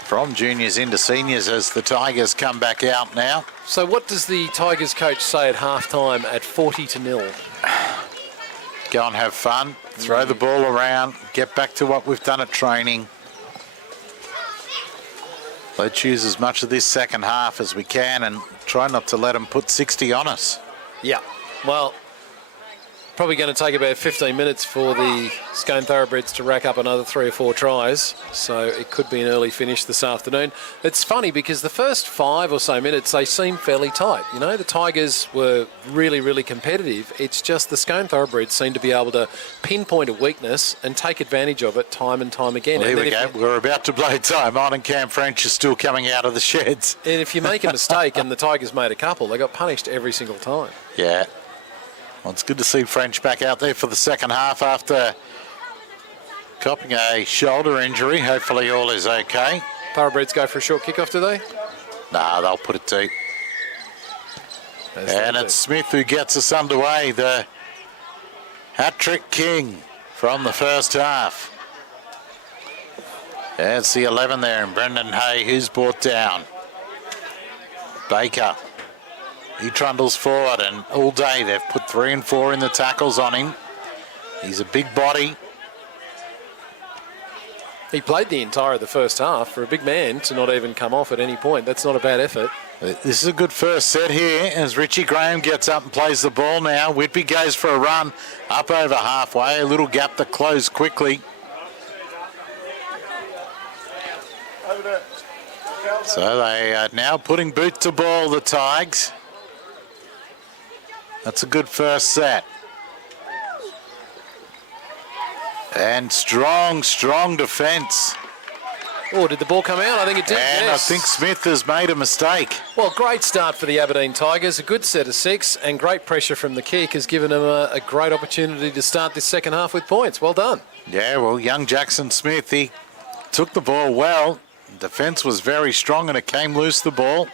from juniors into seniors as the Tigers come back out now. So what does the Tigers coach say at halftime at 40-0? Go and have fun, throw the ball around, get back to what we've done at training. Let's use as much of this second half as we can and try not to let them put 60 on us. Yeah, well, probably going to take about 15 minutes for the Scone Thoroughbreds to rack up another 3 or 4 tries, so it could be an early finish this afternoon. It's funny because the first 5 or so minutes, they seem fairly tight. The Tigers were really, really competitive. It's just the Scone Thoroughbreds seem to be able to pinpoint a weakness and take advantage of it time and time again. Well, here we go. We're about to blow time on, and Cam French is still coming out of the sheds. And if you make a mistake, and the Tigers made a couple, they got punished every single time. Yeah. Well, it's good to see French back out there for the second half after copping a shoulder injury. Hopefully all is okay. Thoroughbreds go for a short kickoff, do they? Nah, they'll put it deep. And it's Smith who gets us underway, the hat-trick king from the first half. There's the 11 there, and Brendan Hay, who's brought down. Baker. He trundles forward, and all day they've put 3 and 4 in the tackles on him. He's a big body. He played the entire of the first half. For a big man to not even come off at any point, that's not a bad effort. This is a good first set here as Richie Graham gets up and plays the ball now. Whitby goes for a run up over halfway. A little gap that closed quickly. So they are now putting boot to ball, the Tigers. That's a good first set. And strong defence Oh, did the ball come out? I think it did. And yes. I think Smith has made a mistake. Well, great start for the Aberdeen Tigers. A good set of 6 and great pressure from the kick has given them a great opportunity to start this second half with points. Well done. Yeah, well, young Jackson Smith, he took the ball well. Defence was very strong and it came loose, the ball.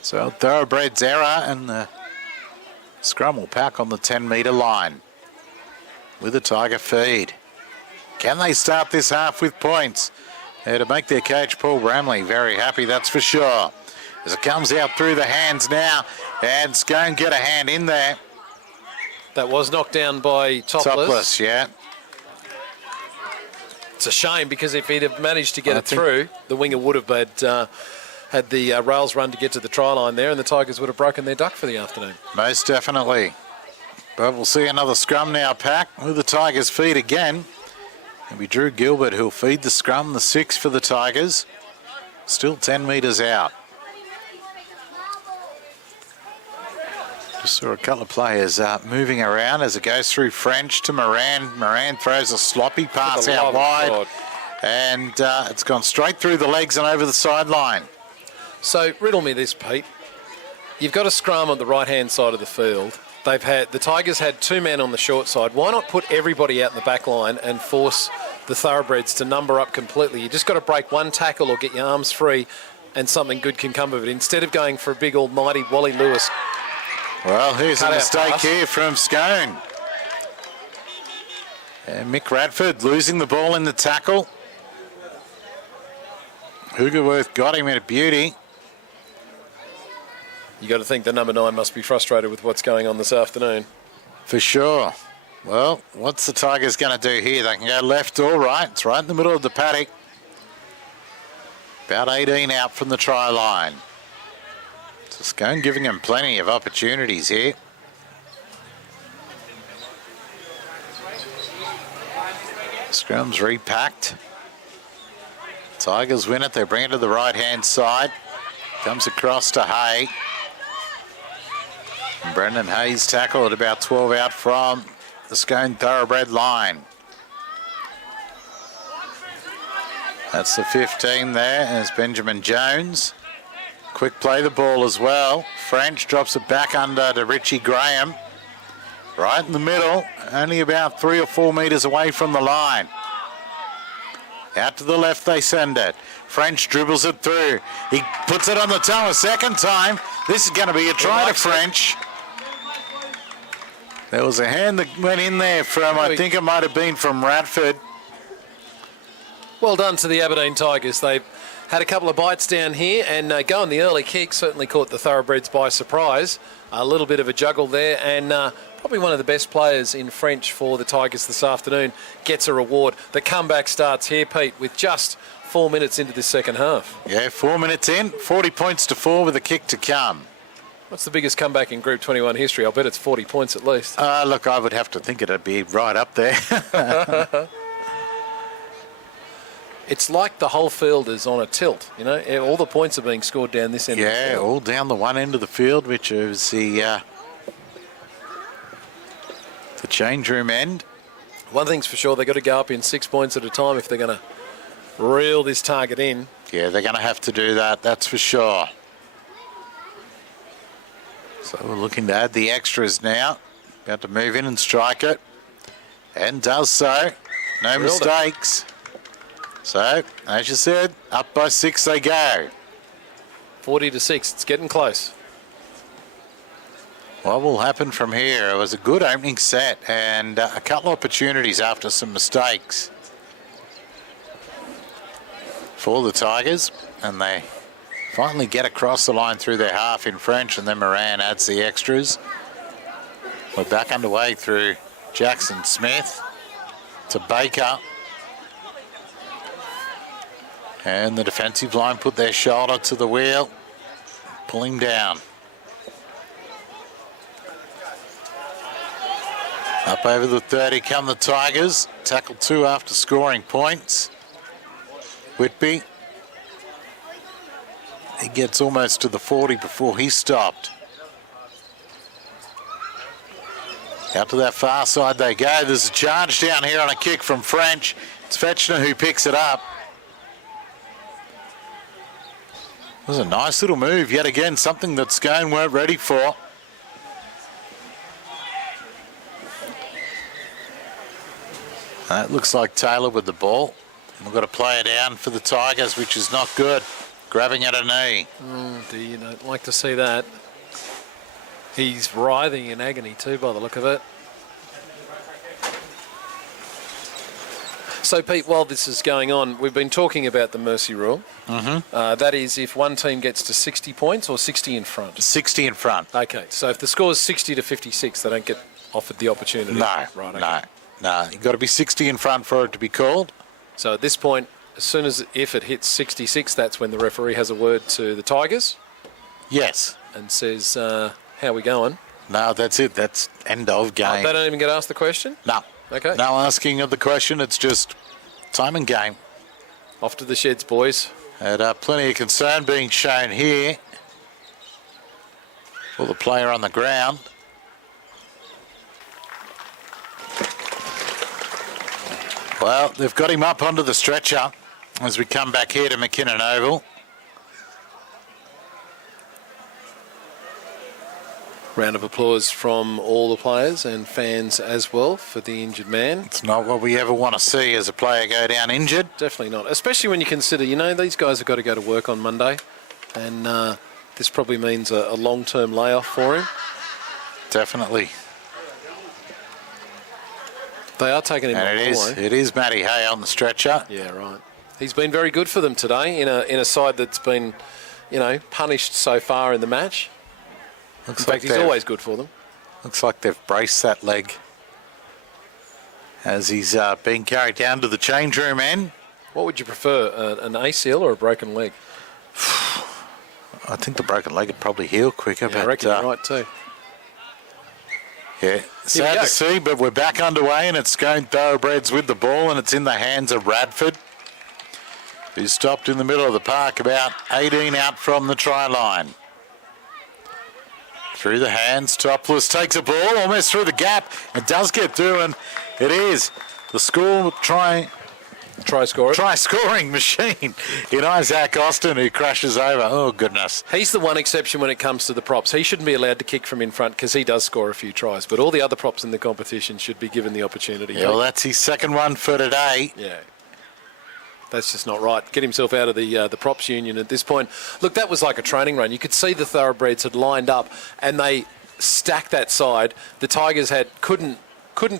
So Thoroughbred's error and the scrum will pack on the 10-metre line with a Tiger feed. Can they start this half with points? To make their coach, Paul Bramley, very happy, that's for sure. As it comes out through the hands now, and Scone get a hand in there. That was knocked down by Topless. Yeah. It's a shame because if he'd have managed to get it through, the winger would have had the rails run to get to the try line there, and the Tigers would have broken their duck for the afternoon. Most definitely. But we'll see another scrum now, Pack, with the Tigers' feed again. It'll be Drew Gilbert who'll feed the scrum, the 6 for the Tigers. Still 10 metres out. Just saw a couple of players moving around as it goes through French to Moran. Moran throws a sloppy pass out wide. And it's gone straight through the legs and over the sideline. So, riddle me this, Pete. You've got a scrum on the right-hand side of the field. The Tigers had 2 men on the short side. Why not put everybody out in the back line and force the Thoroughbreds to number up completely? You just got to break one tackle or get your arms free and something good can come of it, instead of going for a big almighty Wally Lewis. Well, here's a mistake here from Scone. And Mick Radford losing the ball in the tackle. Hoogerworth got him in a beauty. You got to think the number 9 must be frustrated with what's going on this afternoon. For sure. Well, what's the Tigers going to do here? They can go left or right. It's right in the middle of the paddock. About 18 out from the try line. So Scone giving them plenty of opportunities here. Scrum's repacked. Tigers win it. They bring it to the right-hand side. Comes across to Hay. And Brendan Hayes tackle at about 12 out from the Scone Thoroughbred line. That's the 15 there, and it's Benjamin Jones. Quick play the ball as well. French drops it back under to Richie Graham. Right in the middle, only about 3 or 4 metres away from the line. Out to the left they send it. French dribbles it through. He puts it on the toe a second time. This is going to be a try to French. There was a hand that went in there from, I think it might have been from Radford. Well done to the Aberdeen Tigers. They've had a couple of bites down here and going the early kick certainly caught the Thoroughbreds by surprise. A little bit of a juggle there, and probably one of the best players in French for the Tigers this afternoon gets a reward. The comeback starts here, Pete, with just 4 minutes into this second half. Yeah, 4 minutes in, 40 points to 4 with a kick to come. What's the biggest comeback in Group 21 history? I'll bet it's 40 points at least. Look, I would have to think it'd be right up there. It's like the whole field is on a tilt, you know. All the points are being scored down this end of the field. Yeah, all down the one end of the field, which is the change room end. One thing's for sure, they've got to go up in 6 points at a time if they're going to reel this target in. Yeah, they're going to have to do that, that's for sure. So we're looking to add the extras now. About to move in and strike it. And does so. No mistakes. So, as you said, up by 6 they go. 40-6, it's getting close. What will happen from here? It was a good opening set and a couple of opportunities after some mistakes for the Tigers, and they finally get across the line through their half in French, and then Moran adds the extras. We're back underway through Jackson Smith to Baker. And the defensive line put their shoulder to the wheel, pull him down. Up over the 30 come the Tigers. Tackle 2 after scoring points. Whitby. He gets almost to the 40 before he stopped. Out to that far side they go. There's a charge down here on a kick from French. It's Fetchner who picks it up. It was a nice little move yet again, something that Scone weren't ready for. It looks like Taylor with the ball. We've got to play it down for the Tigers, which is not good. Grabbing at a knee. You don't like to see that. He's writhing in agony too, by the look of it. So, Pete, while this is going on, we've been talking about the mercy rule. That is if one team gets to 60 points or 60 in front. 60 in front. Okay, so if the score is 60 to 56, they don't get offered the opportunity. No, right? Okay. No. You've got to be 60 in front for it to be called. So at this point, as soon as if it hits 66, that's when the referee has a word to the Tigers. Yes. And says, how are we going? No, that's it. That's end of game. They don't even get asked the question? No. Okay. No asking of the question. It's just time and game. Off to the sheds, boys. And plenty of concern being shown here for the player on the ground. Well, they've got him up onto the stretcher as we come back here to McKinnon Oval. Round of applause from all the players and fans as well for the injured man. It's not what we ever want to see as a player go down injured. Definitely not, especially when you consider, these guys have got to go to work on Monday, and this probably means a long-term layoff for him. Definitely. They are taking him And off. it is Matty Hay on the stretcher. Yeah, right. He's been very good for them today in a side that's been, punished so far in the match. In fact, he's always good for them. Looks like they've braced that leg as he's being carried down to the change room end. What would you prefer, an ACL or a broken leg? I think the broken leg would probably heal quicker. Yeah, I reckon you're right too. Yeah, sad to see, but we're back underway and it's Scone Thoroughbreds with the ball and it's in the hands of Radford, who stopped in the middle of the park about 18 out from the try line. Through the hands, Topless takes a ball almost through the gap. It does get through and it is the school try scoring machine in Isaac Austin, who crashes over. Oh, goodness. He's the one exception when it comes to the props. He shouldn't be allowed to kick from in front because he does score a few tries, but all the other props in the competition should be given the opportunity. Yeah, well, that's his second one for today. Yeah. That's just not right. Get himself out of the props union at this point. Look, that was like a training run. You could see the Thoroughbreds had lined up and they stacked that side. The Tigers couldn't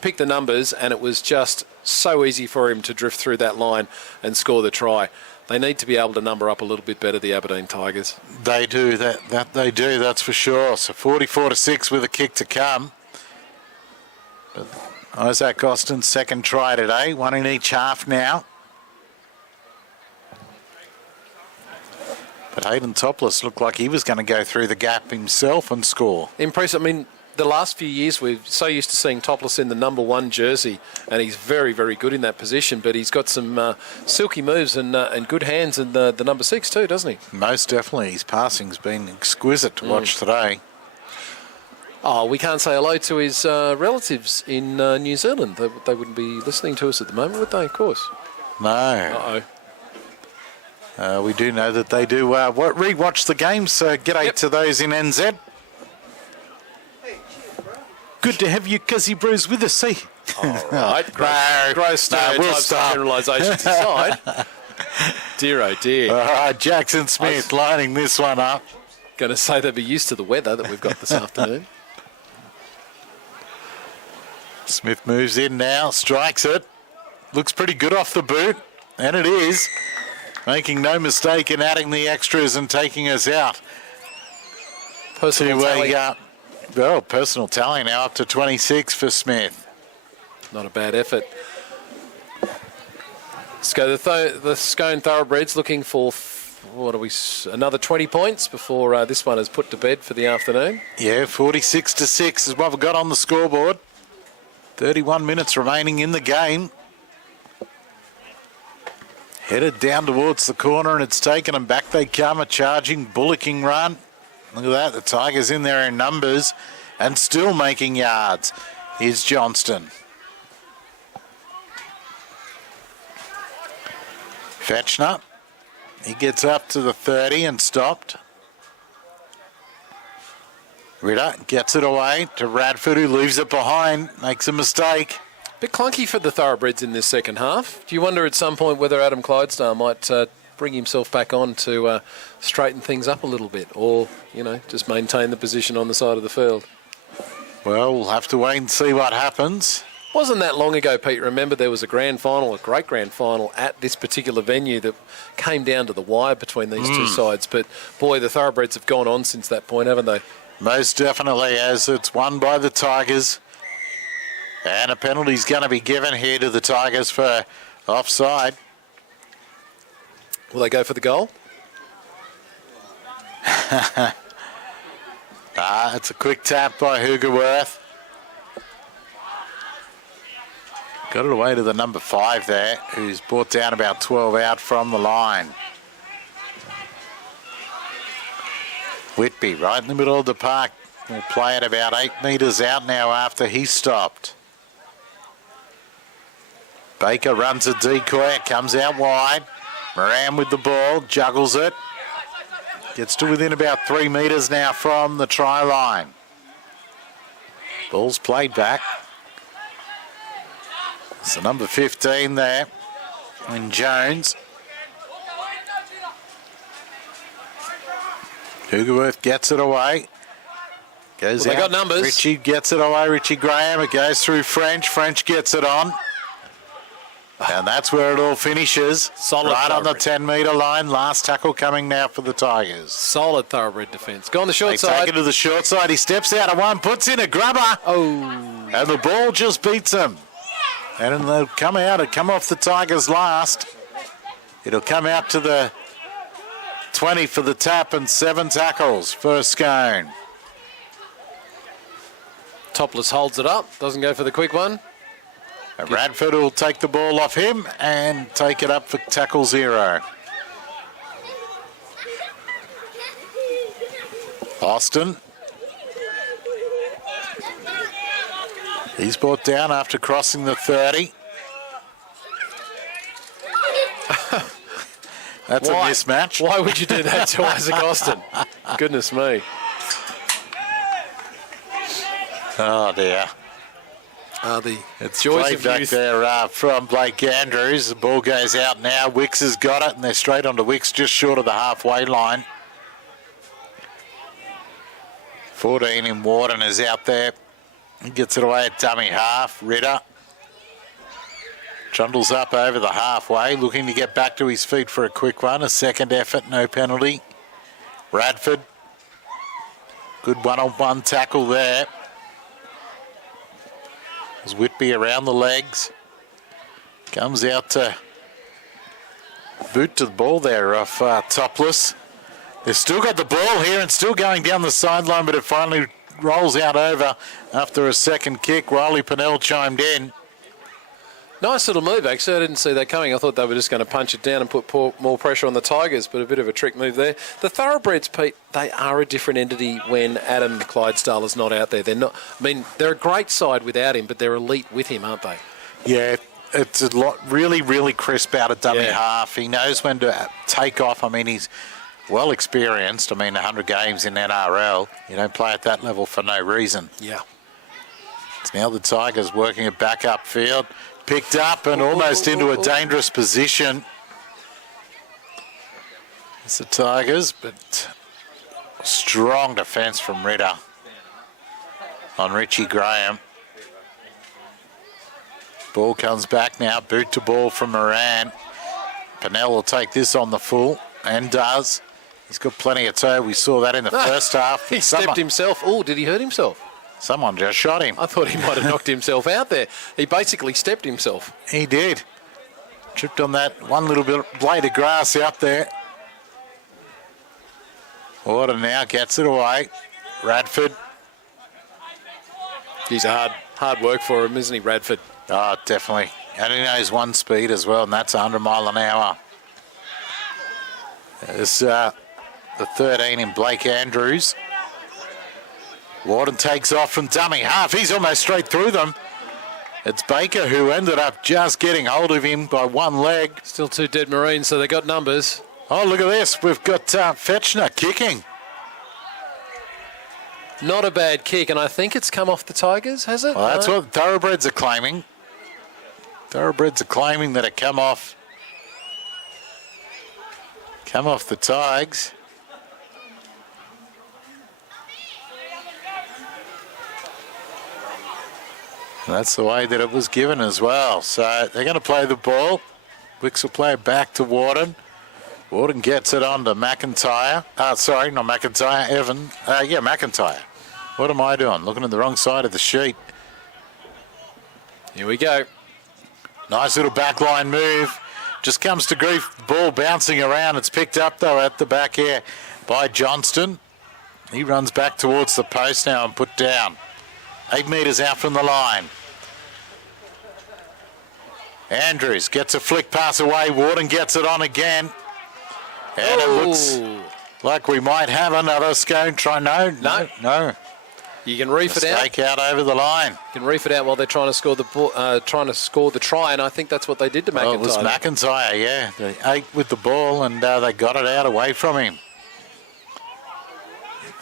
pick the numbers, and it was just so easy for him to drift through that line and score the try. They need to be able to number up a little bit better, the Aberdeen Tigers. They do, that they do, that's for sure. So 44-6 with a kick to come. But Isaac Austin's second try today, one in each half now. But Hayden Topless looked like he was going to go through the gap himself and score. Impressive. I mean, the last few years we're so used to seeing Topless in the number 1 jersey, and he's very, very good in that position, but he's got some silky moves and good hands in the number 6 too, doesn't he? Most definitely. His passing's been exquisite to watch today. Oh, we can't say hello to his relatives in New Zealand. They wouldn't be listening to us at the moment, would they? Of course. No. Uh-oh. We do know that they do re-watch the games, so g'day to those in NZ. Good to have you, Cuzzy Brews, with us, see? All right. Gross stereotypes and generalisations aside. Dear, oh dear. All right, Jackson Smith lining this one up. Going to say they'll be used to the weather that we've got this afternoon. Smith moves in now, strikes it. Looks pretty good off the boot, and it is. Making no mistake in adding the extras and taking us out. Personal tally. Personal tally now up to 26 for Smith. Not a bad effort. Let's go. The Scone Thoroughbreds looking for, another 20 points before this one is put to bed for the afternoon. Yeah, 46-6 is what we've got on the scoreboard. 31 minutes remaining in the game. Headed down towards the corner, and it's taken them back. They come, a charging, bullocking run. Look at that, the Tigers in there in numbers and still making yards. Here's Johnston. Fetchner. He gets up to the 30 and stopped. Ritter gets it away to Radford, who leaves it behind, makes a mistake. Bit clunky for the thoroughbreds in this second half. Do you wonder at some point whether Adam Clydesdale might bring himself back on to straighten things up a little bit, or, just maintain the position on the side of the field? Well, we'll have to wait and see what happens. Wasn't that long ago, Pete? Remember there was a grand final, a great grand final at this particular venue that came down to the wire between these two sides. But, boy, the thoroughbreds have gone on since that point, haven't they? Most definitely, as it's won by the Tigers. And a penalty's going to be given here to the Tigers for offside. Will they go for the goal? It's a quick tap by Hoogerworth. Got it away to the number 5 there, who's brought down about 12 out from the line. Whitby, right in the middle of the park, will play it about 8 metres out now after he stopped. Baker runs a decoy, it comes out wide. Moran with the ball, juggles it. Gets to within about 3 metres now from the try line. Ball's played back. So number 15 there, and Jones. Hoogerworth gets it away. Goes Well, they out. got numbers. Richie gets it away. Richie Graham. It goes through French. French gets it on. And that's where it all finishes. Solid right on the thoroughbred. 10-metre line. Last tackle coming now for the Tigers. Solid thoroughbode defence. Go on the short They side. take it to the short side. He steps out of one, puts in a grubber. Oh. And the ball just beats him. And they'll come out. It'll come off the Tigers last. It'll come out to the 20 for the tap and 7 tackles for Scone. Topless holds it up. Doesn't go for the quick one. And Radford will take the ball off him and take it up for tackle 0. Austin. He's brought down after crossing the 30. That's Why? a mismatch. Why would you do that to Isaac Austin? Goodness me. Oh, dear. The It's joys played of back youth. there from Blake Andrews. The ball goes out now. Wicks has got it, and they're straight onto Wicks, just short of the halfway line. 14 in Warden is out there. He gets it away at dummy half. Ritter trundles up over the halfway, looking to get back to his feet for a quick one. A second effort, no penalty. Radford, good one-on-one tackle there. As Whitby around the legs. Comes out to boot to the ball there off Topless. They've still got the ball here and still going down the sideline, but it finally rolls out over after a second kick. Riley Pennell chimed in. Nice little move, actually. I didn't see that coming. I thought they were just going to punch it down and put more pressure on the Tigers, but a bit of a trick move there. The thoroughbreds, Pete, they are a different entity when Adam Clydesdale is not out there. They're not. I mean, they're a great side without him, but they're elite with him, aren't they? Yeah, it's a lot, really, really crisp out of dummy Yeah. half. He knows when to take off. I mean, he's well experienced. I mean, 100 games in NRL. You don't play at that level for no reason. Yeah. It's now the Tigers working it back upfield. Picked up and almost into a dangerous position. It's the Tigers, but strong defence from Ritter on Richie Graham. Ball comes back now, boot to ball from Moran. Pennell will take this on the full, and does. He's got plenty of toe. We saw that in the first half. He stepped himself. Oh, did he hurt himself? Someone just shot him. I thought he might have knocked himself out there. He basically stepped himself. He did. Tripped on that one little bit blade of grass out there. Order now gets it away. Radford. He's a hard work for him, isn't he, Radford? Oh, definitely. And he knows one speed as well, and that's 100 mile an hour. There's the 13 in Blake Andrews. Warden takes off from dummy half. He's almost straight through them. It's Baker who ended up just getting hold of him by one leg. Still 2 dead Marines, so they got numbers. Oh, look at this. We've got Fetchner kicking. Not a bad kick, and I think it's come off the Tigers, has it? Well, that's what Thoroughbreds are claiming. Thoroughbreds are claiming that it come off the Tigers. And that's the way that it was given as well. So they're going to play the ball. Wicks will play it back to Warden. Warden gets it on to McIntyre. Sorry, not McIntyre, Evan. Yeah, McIntyre. What am I doing? Looking at the wrong side of the sheet. Here we go. Nice little backline move. Just comes to grief. Ball bouncing around. It's picked up, though, at the back here by Johnston. He runs back towards the post now and put down. 8 metres out from the line. Andrews gets a flick pass away. Warden gets it on again. And it looks like we might have another Scone try. No. You can reef it out. Mistake out over the line. You can reef it out while they're trying to score the try, and I think that's what they did to McIntyre. Oh, it was McIntyre, yeah. They ate with the ball and they got it out away from him.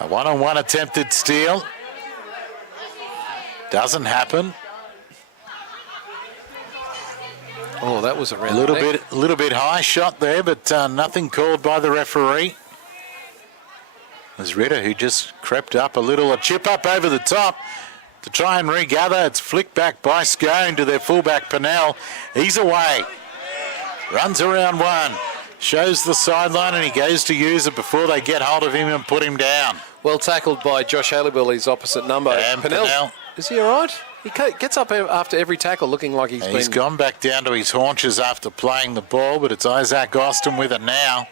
A one-on-one attempted steal. Doesn't happen. Oh, that was around A little bit high shot there, but nothing called by the referee. There's Ritter who just crept up a chip up over the top to try and regather. It's flicked back by Scone to their fullback Pennell. He's away. Runs around one. Shows the sideline and he goes to use it before they get hold of him and put him down. Well tackled by Josh Haleybill, his opposite number. And Pennell. Is he all right? He gets up after every tackle looking like he's gone back down to his haunches after playing the ball, but it's Isaac Austin with it now.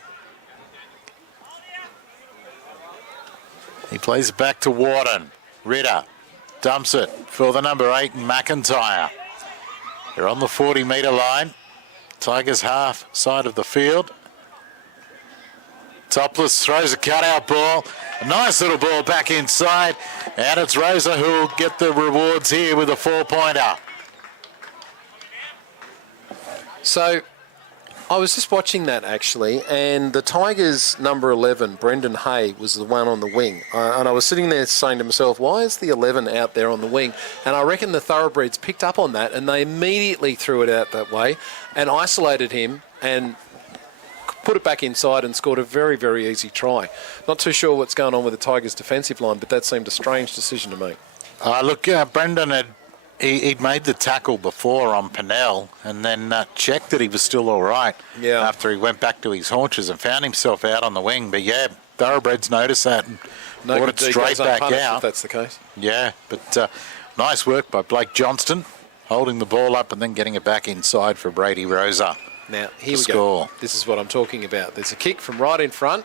He plays it back to Warden. Ritter dumps it for the number 8 McIntyre. They're on the 40-metre line. Tigers half side of the field. Topless throws a cutout ball. A nice little ball back inside. And it's Rosa who will get the rewards here with a 4-pointer. So I was just watching that actually, and the Tigers number 11, Brendan Hay, was the one on the wing. And I was sitting there saying to myself, why is the 11 out there on the wing? And I reckon the Thoroughbreds picked up on that and they immediately threw it out that way and isolated him and put it back inside and scored a very, very easy try. Not too sure what's going on with the Tigers' defensive line, but that seemed a strange decision to make. Look, Brendan he'd made the tackle before on Pennell and then checked that he was still all right after he went back to his haunches and found himself out on the wing. But, yeah, Thoroughbreds noticed that and brought it straight back out. If that's the case. Yeah, but nice work by Blake Johnston, holding the ball up and then getting it back inside for Brady Rosa. Now, here we go. This is what I'm talking about. There's a kick from right in front.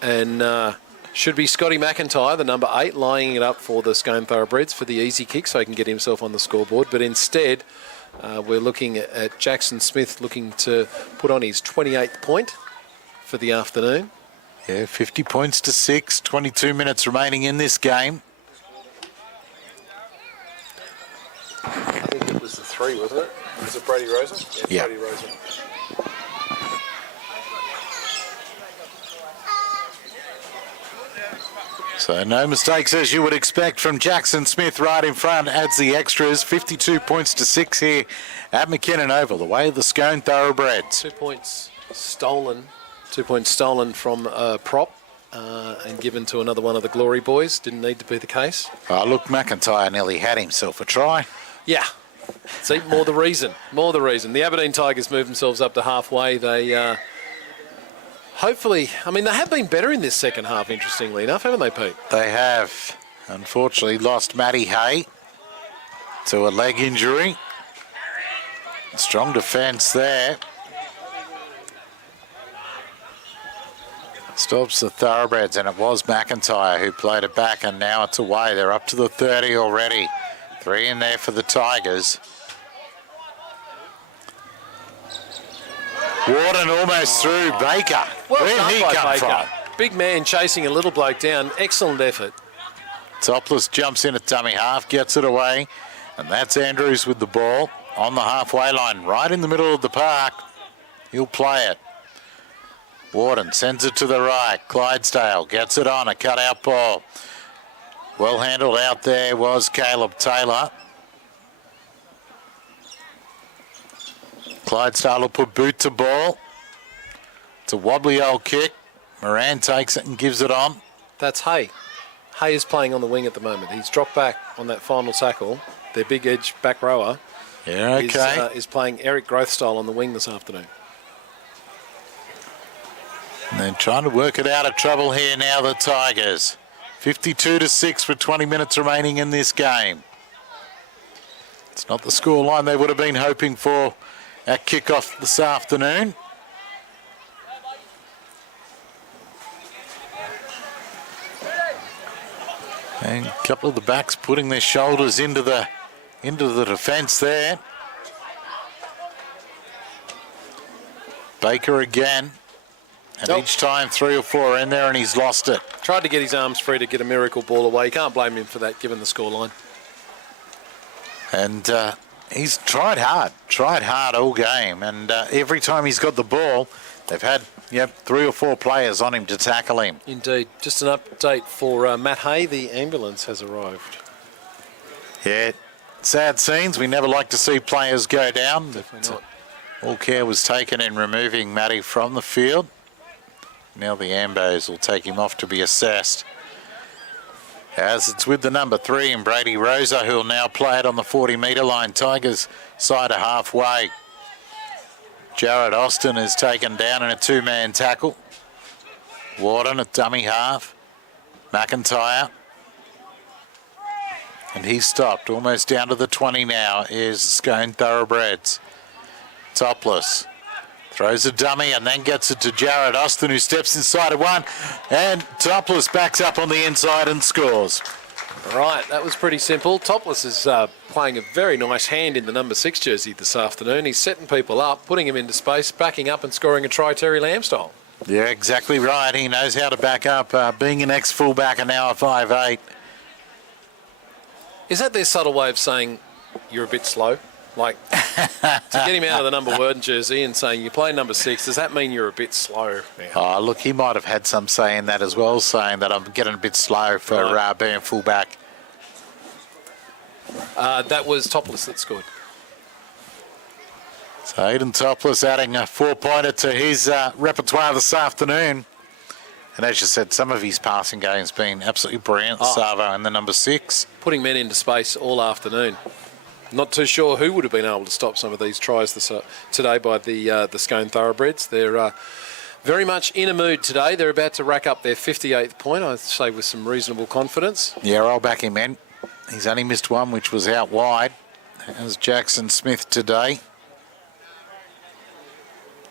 And should be Scotty McIntyre, the number 8, lining it up for the Scone Thoroughbreds for the easy kick so he can get himself on the scoreboard. But instead, we're looking at Jackson Smith looking to put on his 28th point for the afternoon. Yeah, 50 points to 6, 22 minutes remaining in this game. I think it was the 3, wasn't it? Was it Brady Rosa? Yeah. Brady Rosa. So no mistakes as you would expect from Jackson Smith right in front. Adds the extras. 52 points to 6 here at McKinnon Oval. The way of the Scone Thoroughbreds. 2 points stolen. 2 points stolen from prop and given to another one of the Glory boys. Didn't need to be the case. Look, McIntyre nearly had himself a try. Yeah. See, more the reason. The Aberdeen Tigers move themselves up to halfway. They hopefully, they have been better in this second half, interestingly enough, haven't they, Pete? They have. Unfortunately, lost Matty Hay to a leg injury. Strong defence there. Stops the Thoroughbreds, and it was McIntyre who played it back, and now it's away. They're up to the 30 already. 3 in there for the Tigers. Warden almost through Baker. Where did he come from? Big man chasing a little bloke down. Excellent effort. Topless jumps in at dummy half, gets it away. And that's Andrews with the ball on the halfway line, right in the middle of the park. He'll play it. Warden sends it to the right. Clydesdale gets it on, a cut-out ball. Well handled out there was Caleb Taylor. Clydesdale will put boot to ball. It's a wobbly old kick. Moran takes it and gives it on. That's Hay. Hay is playing on the wing at the moment. He's dropped back on that final tackle. Their big edge back rower is playing Eric Growth style on the wing this afternoon. And they're trying to work it out of trouble here now, the Tigers. 52-6 with 20 minutes remaining in this game. It's not the scoreline they would have been hoping for at kickoff this afternoon. And a couple of the backs putting their shoulders into the defence there. Baker again. And each time 3 or 4 in there and he's lost it. Tried to get his arms free to get a miracle ball away. Can't blame him for that given the scoreline. And he's tried hard all game. And every time he's got the ball, they've had 3 or 4 players on him to tackle him. Indeed. Just an update for Matt Hay. The ambulance has arrived. Yeah, sad scenes. We never like to see players go down. Definitely not. All care was taken in removing Matty from the field. Now the Ambos will take him off to be assessed. As it's with the number 3 and Brady Rosa, who will now play it on the 40-metre line. Tigers side of halfway. Jared Austin is taken down in a 2-man tackle. Warden at dummy half. McIntyre. And he's stopped. Almost down to the 20 now is Scone Thoroughbreds. Topless. Throws a dummy and then gets it to Jared Austin, who steps inside of one. And Topless backs up on the inside and scores. Right, that was pretty simple. Topless is playing a very nice hand in the number 6 jersey this afternoon. He's setting people up, putting them into space, backing up and scoring a try Terry Lamb style. Yeah, exactly right. He knows how to back up. Being an ex-fullback and now a 5'8". Is that their subtle way of saying you're a bit slow? Like, to get him out of the number word jersey and saying you play number 6, does that mean you're a bit slow now? Oh, look, he might have had some say in that as well, saying that I'm getting a bit slow for being fullback. That was Topless that scored. So Aiden Topless adding a 4-pointer to his repertoire this afternoon. And as you said, some of his passing game's been absolutely brilliant. Savo and the number 6. Putting men into space all afternoon. Not too sure who would have been able to stop some of these tries today by the Scone Thoroughbreds. They're very much in a mood today. They're about to rack up their 58th point, I'd say with some reasonable confidence. Yeah, I'll back him in. He's only missed one, which was out wide. As Jackson Smith today.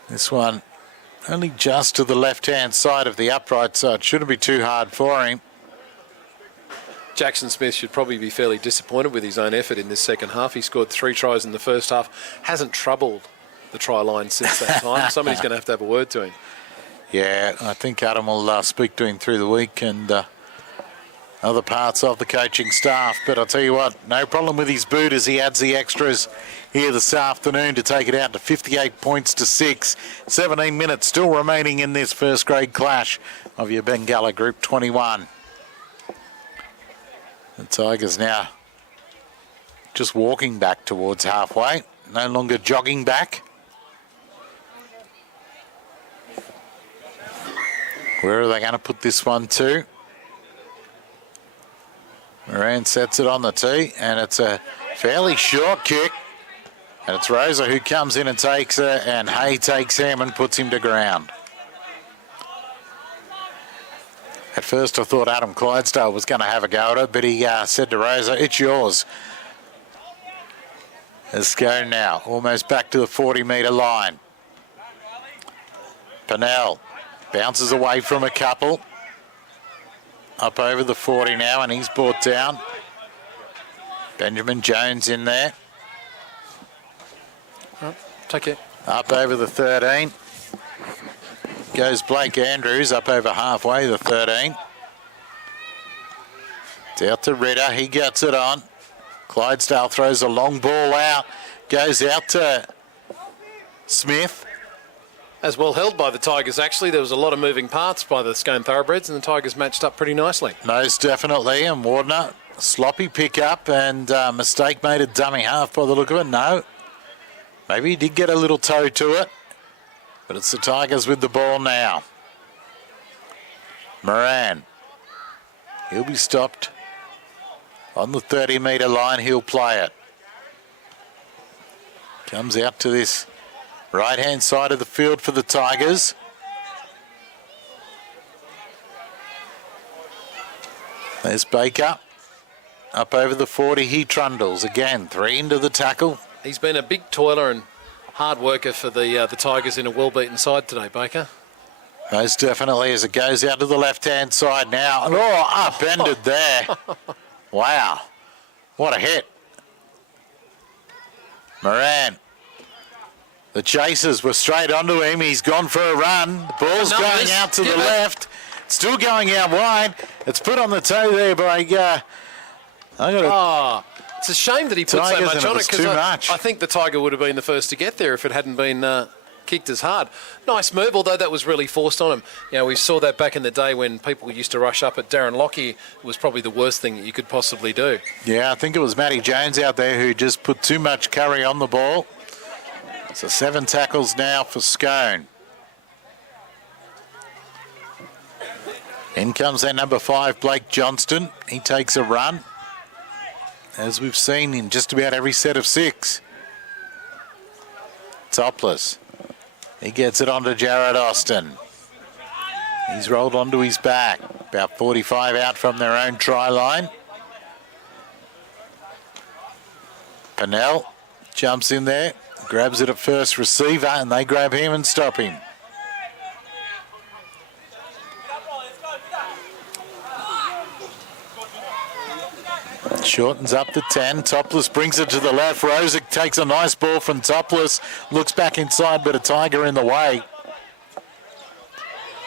This one only just to the left-hand side of the upright, so it shouldn't be too hard for him. Jackson Smith should probably be fairly disappointed with his own effort in this second half. He scored 3 tries in the first half. Hasn't troubled the try line since that time. Somebody's going to have a word to him. Yeah, I think Adam will speak to him through the week and other parts of the coaching staff. But I'll tell you what, no problem with his boot as he adds the extras here this afternoon to take it out to 58 points to 6. 17 minutes still remaining in this first grade clash of your Bengalla Group 21. The Tigers now just walking back towards halfway, no longer jogging back. Where are they going to put this one to? Moran sets it on the tee, and it's a fairly short kick. And it's Rosa who comes in and takes it, and Hay takes him and puts him to ground. At first I thought Adam Clydesdale was going to have a go at it, but he said to Rosa, it's yours. It's Scone now, almost back to the 40-metre line. Pennell bounces away from a couple. Up over the 40 now, and he's brought down. Benjamin Jones in there. Take it. Up over the 13. Goes Blake Andrews up over halfway, the 13. It's out to Ritter. He gets it on. Clydesdale throws a long ball out. Goes out to Smith. As well held by the Tigers, actually. There was a lot of moving parts by the Scone Thoroughbreds, and the Tigers matched up pretty nicely. Most definitely. And Wardner, sloppy pick up, and mistake made a dummy half by the look of it. No. Maybe he did get a little toe to it. But it's the Tigers with the ball now. Moran. He'll be stopped on the 30-metre line. He'll play it. Comes out to this right-hand side of the field for the Tigers. There's Baker. Up over the 40, he trundles. Again, 3 into the tackle. He's been a big toiler and hard worker for the Tigers in a well-beaten side today, Baker. Most definitely, as it goes out to the left-hand side now. Oh, upended there. Wow. What a hit. Moran. The chasers were straight onto him. He's gone for a run. The ball's going out to the left. Still going out wide. It's put on the toe there by... it's a shame that he put so much on it, because I think the Tiger would have been the first to get there if it hadn't been kicked as hard. Nice move, although that was really forced on him. You know, we saw that back in the day when people used to rush up at Darren Lockyer. It was probably the worst thing that you could possibly do. Yeah, I think it was Matty Jones out there who just put too much curry on the ball. So 7 tackles now for Scone. In comes their number 5, Blake Johnston. He takes a run, as we've seen in just about every set of 6. Topless. He gets it onto Jared Austin. He's rolled onto his back. About 45 out from their own try line. Pennell jumps in there, grabs it at first receiver, and they grab him and stop him. Shortens up to 10. Topless brings it to the left. Rosick takes a nice ball from Topless. Looks back inside, but a Tiger in the way.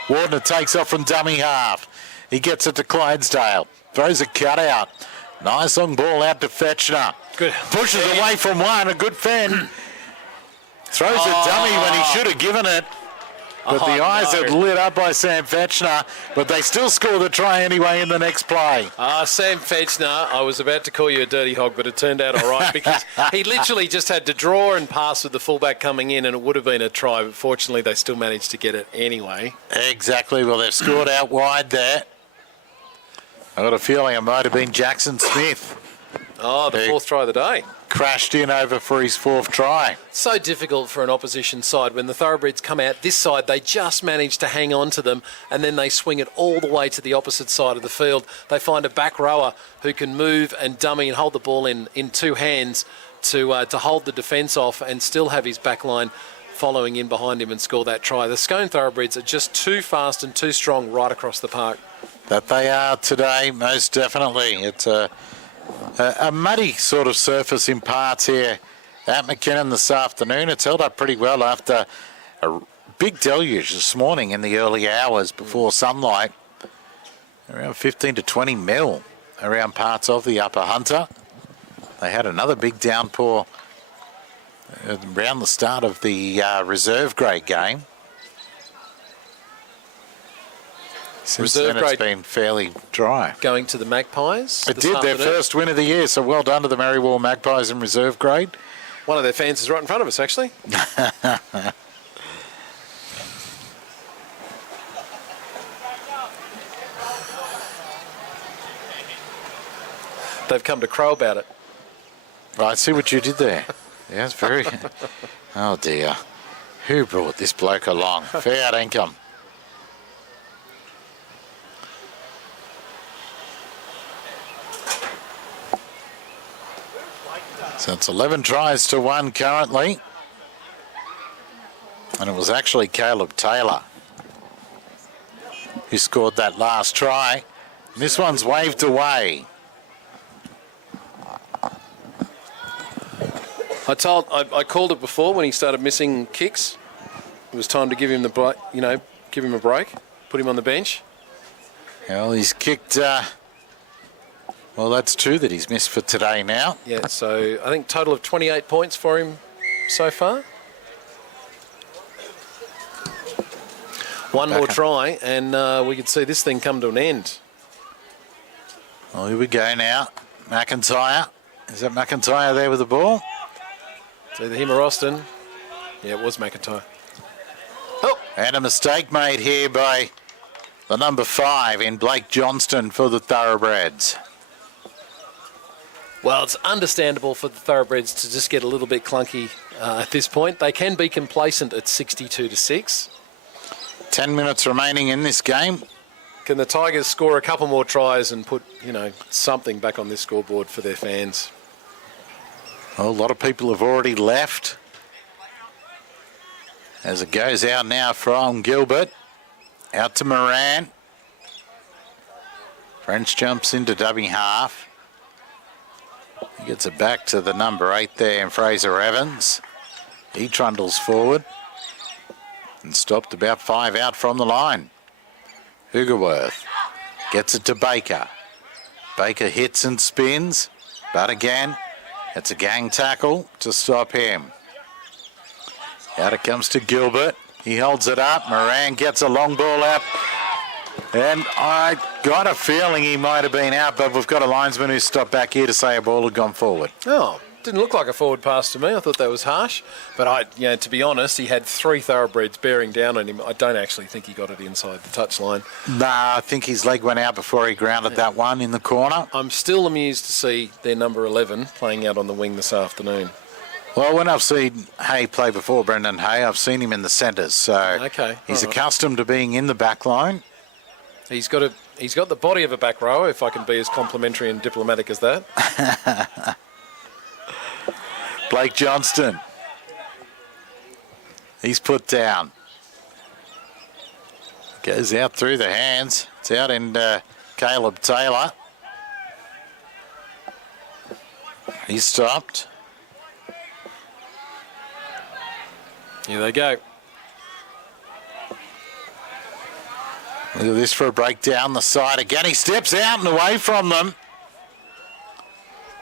Wardner takes off from dummy half. He gets it to Clydesdale. Throws a cutout. Nice long ball out to Fetchner. Good. Pushes away from one. A good fen. Throws a dummy when he should have given it. But the eyes had lit up by Sam Fetchner, but they still score the try anyway in the next play. Sam Fetchner, I was about to call you a dirty hog, but it turned out all right because he literally just had to draw and pass with the fullback coming in, and it would have been a try, but fortunately they still managed to get it anyway. Exactly. Well, they've scored out wide there. I've got a feeling it might have been Jackson Smith. Oh, the 4th try of the day. Crashed in over for his 4th try. So difficult for an opposition side. When the Thoroughbreds come out this side, they just manage to hang on to them, and then they swing it all the way to the opposite side of the field. They find a back rower who can move and dummy and hold the ball in 2 hands to hold the defence off and still have his back line following in behind him and score that try. The Scone Thoroughbreds are just too fast and too strong right across the park. That they are today, most definitely. It's a muddy sort of surface in parts here at McKinnon this afternoon. It's held up pretty well after a big deluge this morning in the early hours before sunlight. Around 15 to 20 mil around parts of the Upper Hunter. They had another big downpour around the start of the reserve grade game. Since then it's been fairly dry. Going to the Magpies. It did, their first win of the year, so well done to the Marywall Magpies in reserve grade. One of their fans is right in front of us, actually. They've come to crow about it. Right, see what you did there. Yeah, it's very... Oh, dear. Who brought this bloke along? Fair income. So it's 11 tries to 1 currently. And it was actually Caleb Taylor who scored that last try. And this one's waved away. I called it before when he started missing kicks. It was time to give him give him a break, put him on the bench. Well, he's kicked Well, that's 2 that he's missed for today now. Yeah, so I think total of 28 points for him so far. One more try, and we could see this thing come to an end. Well, here we go now. McIntyre. Is that McIntyre there with the ball? It's either him or Austin. Yeah, it was McIntyre. Oh! And a mistake made here by the number 5 in Blake Johnston for the Thoroughbreds. Well, it's understandable for the Thoroughbreds to just get a little bit clunky at this point. They can be complacent at 62-6. 10 minutes remaining in this game. Can the Tigers score a couple more tries and put, something back on this scoreboard for their fans? Well, a lot of people have already left. As it goes out now from Gilbert. Out to Moran. French jumps into dummy half. He gets it back to the number 8 there in Fraser Evans. He trundles forward. And stopped about 5 out from the line. Hugerworth gets it to Baker. Baker hits and spins, but again, it's a gang tackle to stop him. Out it comes to Gilbert. He holds it up. Moran gets a long ball out. And I got a feeling he might have been out, but we've got a linesman who stopped back here to say a ball had gone forward. Oh, didn't look like a forward pass to me. I thought that was harsh. But to be honest, he had 3 Thoroughbreds bearing down on him. I don't actually think he got it inside the touchline. Nah, I think his leg went out before he grounded that one in the corner. I'm still amused to see their number 11 playing out on the wing this afternoon. Well, when I've seen Hay play before, Brendan Hay, I've seen him in the centres. So he's accustomed to being in the back line. He's got the body of a back row, if I can be as complimentary and diplomatic as that. Blake Johnston. He's put down. Goes out through the hands. It's out in Caleb Taylor. He's stopped. Here they go. Look at this for a break down the side again. He steps out and away from them.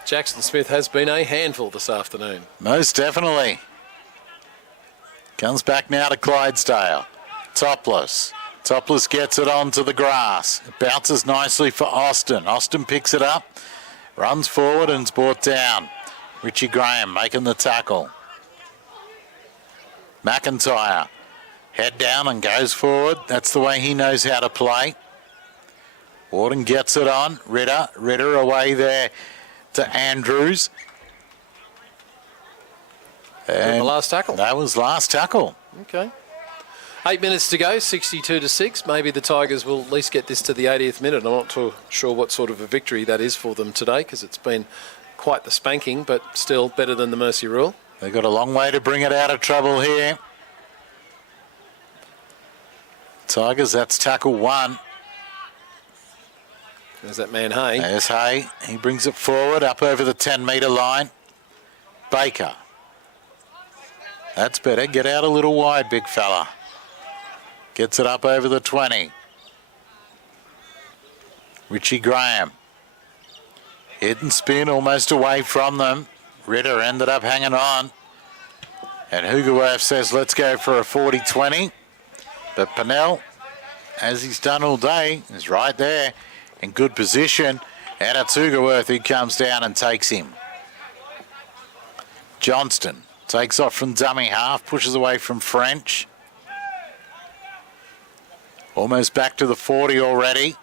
Jackson Smith has been a handful this afternoon. Most definitely. Comes back now to Clydesdale. Topless. Topless gets it onto the grass. It bounces nicely for Austin. Austin picks it up, runs forward and is brought down. Richie Graham making the tackle. McIntyre. Head down and goes forward. That's the way he knows how to play. Warden gets it on. Ritter away there to Andrews. And the last tackle. That was last tackle. Okay. 8 minutes to go, 62-6. Maybe the Tigers will at least get this to the 80th minute. I'm not too sure what sort of a victory that is for them today, because it's been quite the spanking, but still better than the mercy rule. They've got a long way to bring it out of trouble here. Tigers, that's tackle 1. There's that man Hay. There's Hay. He brings it forward up over the 10-metre line. Baker. That's better. Get out a little wide, big fella. Gets it up over the 20. Richie Graham. Hit and spin almost away from them. Ritter ended up hanging on. And Hugerworth says, let's go for a 40-20. But Pennell, as he's done all day, is right there in good position. And it's Hugerworth who comes down and takes him. Johnston takes off from dummy half, pushes away from French. Almost back to the 40 already.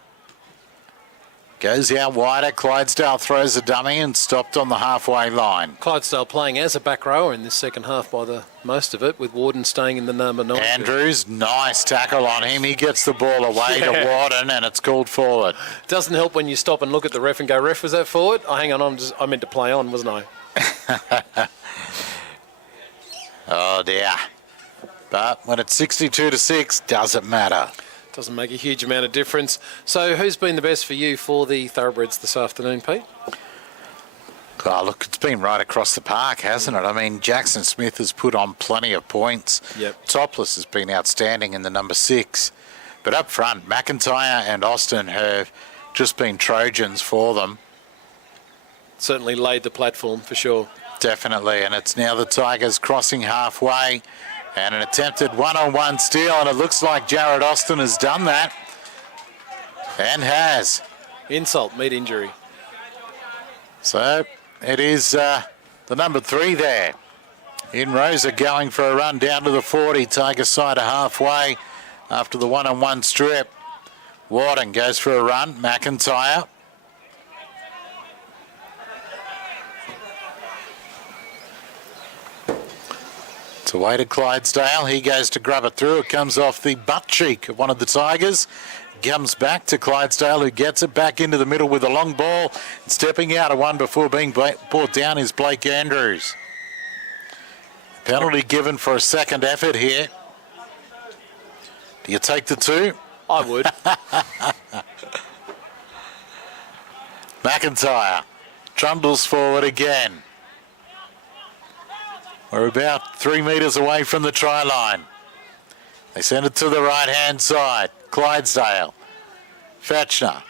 Goes out wider. Clydesdale throws a dummy and stopped on the halfway line. Clydesdale playing as a back rower in this second half by the most of it, with Warden staying in the number 9. Andrews, nice tackle on him. He gets the ball away to Warden and it's called forward. Doesn't help when you stop and look at the ref and go, ref, was that forward? Oh, hang on, I meant to play on, wasn't I? Oh dear. But when it's 62-6, doesn't matter. Doesn't make a huge amount of difference. So who's been the best for you for the Thoroughbreds this afternoon, Pete? Oh, look, it's been right across the park, hasn't it? I mean, Jackson Smith has put on plenty of points. Yep. Topless has been outstanding in the number 6. But up front, McIntyre and Austin have just been Trojans for them. certainly laid the platform for sure. Definitely, and it's now the Tigers crossing halfway, and an attempted one-on-one steal, and it looks like Jared Austin has done that, and has. Insult, meet injury. So it is the number 3 there. In Rosa going for a run down to the 40. Tiger side are halfway after the one-on-one strip. Warden goes for a run. McIntyre. It's away to Clydesdale. He goes to grab it through. It comes off the butt cheek of one of the Tigers. Comes back to Clydesdale, who gets it back into the middle with a long ball. Stepping out of one before being brought down is Blake Andrews. Penalty given for a second effort here. Do you take the 2? I would. McIntyre trundles forward again. We're about 3 metres away from the try line. They send it to the right-hand side. Clydesdale. Fetchner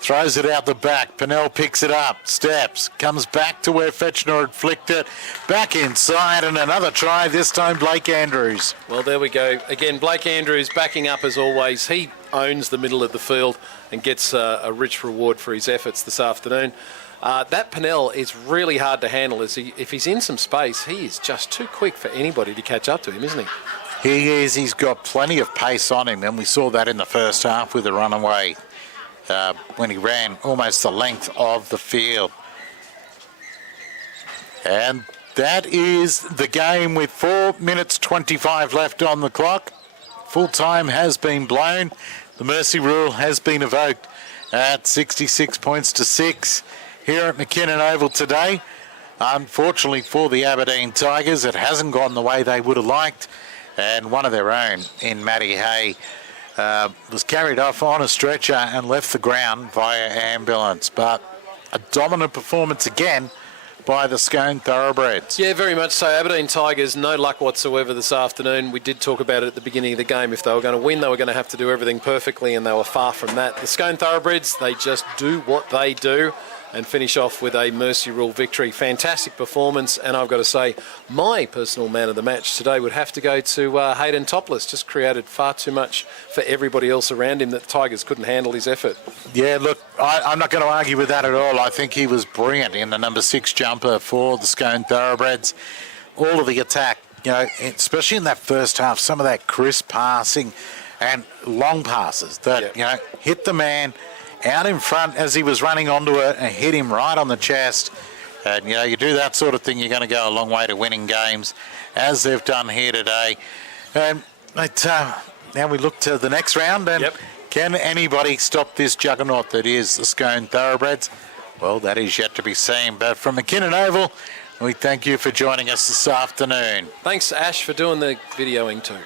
throws it out the back. Pennell picks it up. Steps. Comes back to where Fetchner had flicked it. Back inside and another try. This time Blake Andrews. Well, there we go. Again, Blake Andrews backing up as always. He owns the middle of the field and gets a rich reward for his efforts this afternoon. That Pennell is really hard to handle. If he's in some space, he is just too quick for anybody to catch up to him, isn't he? He is. He's got plenty of pace on him, and we saw that in the first half with the runaway when he ran almost the length of the field. And that is the game with 4 minutes 25 left on the clock. Full time has been blown. The mercy rule has been evoked at 66 points to 6 here at McKinnon Oval today. Unfortunately for the Aberdeen Tigers, it hasn't gone the way they would have liked. And one of their own in Matty Hay was carried off on a stretcher and left the ground via ambulance. But a dominant performance again by the Scone Thoroughbreds. Yeah, very much so. Aberdeen Tigers, no luck whatsoever this afternoon. We did talk about it at the beginning of the game. If they were going to win, they were going to have to do everything perfectly, and they were far from that. The Scone Thoroughbreds, they just do what they do and finish off with a mercy rule victory. Fantastic performance, and I've got to say, my personal man of the match today would have to go to Hayden Topless. Just created far too much for everybody else around him that the Tigers couldn't handle his effort. Yeah, look, I'm not going to argue with that at all. I think he was brilliant in the number 6 jumper for the Scone Thoroughbreds. All of the attack, you know, especially in that first half, some of that crisp passing and long passes that, you know, hit the man out in front as he was running onto it and hit him right on the chest. And, you know, you do that sort of thing, you're going to go a long way to winning games, as they've done here today. But now we look to the next round, and can anybody stop this juggernaut that is the Scone Thoroughbreds? Well, that is yet to be seen. But from McKinnon Oval, we thank you for joining us this afternoon. Thanks, Ash, for doing the videoing too.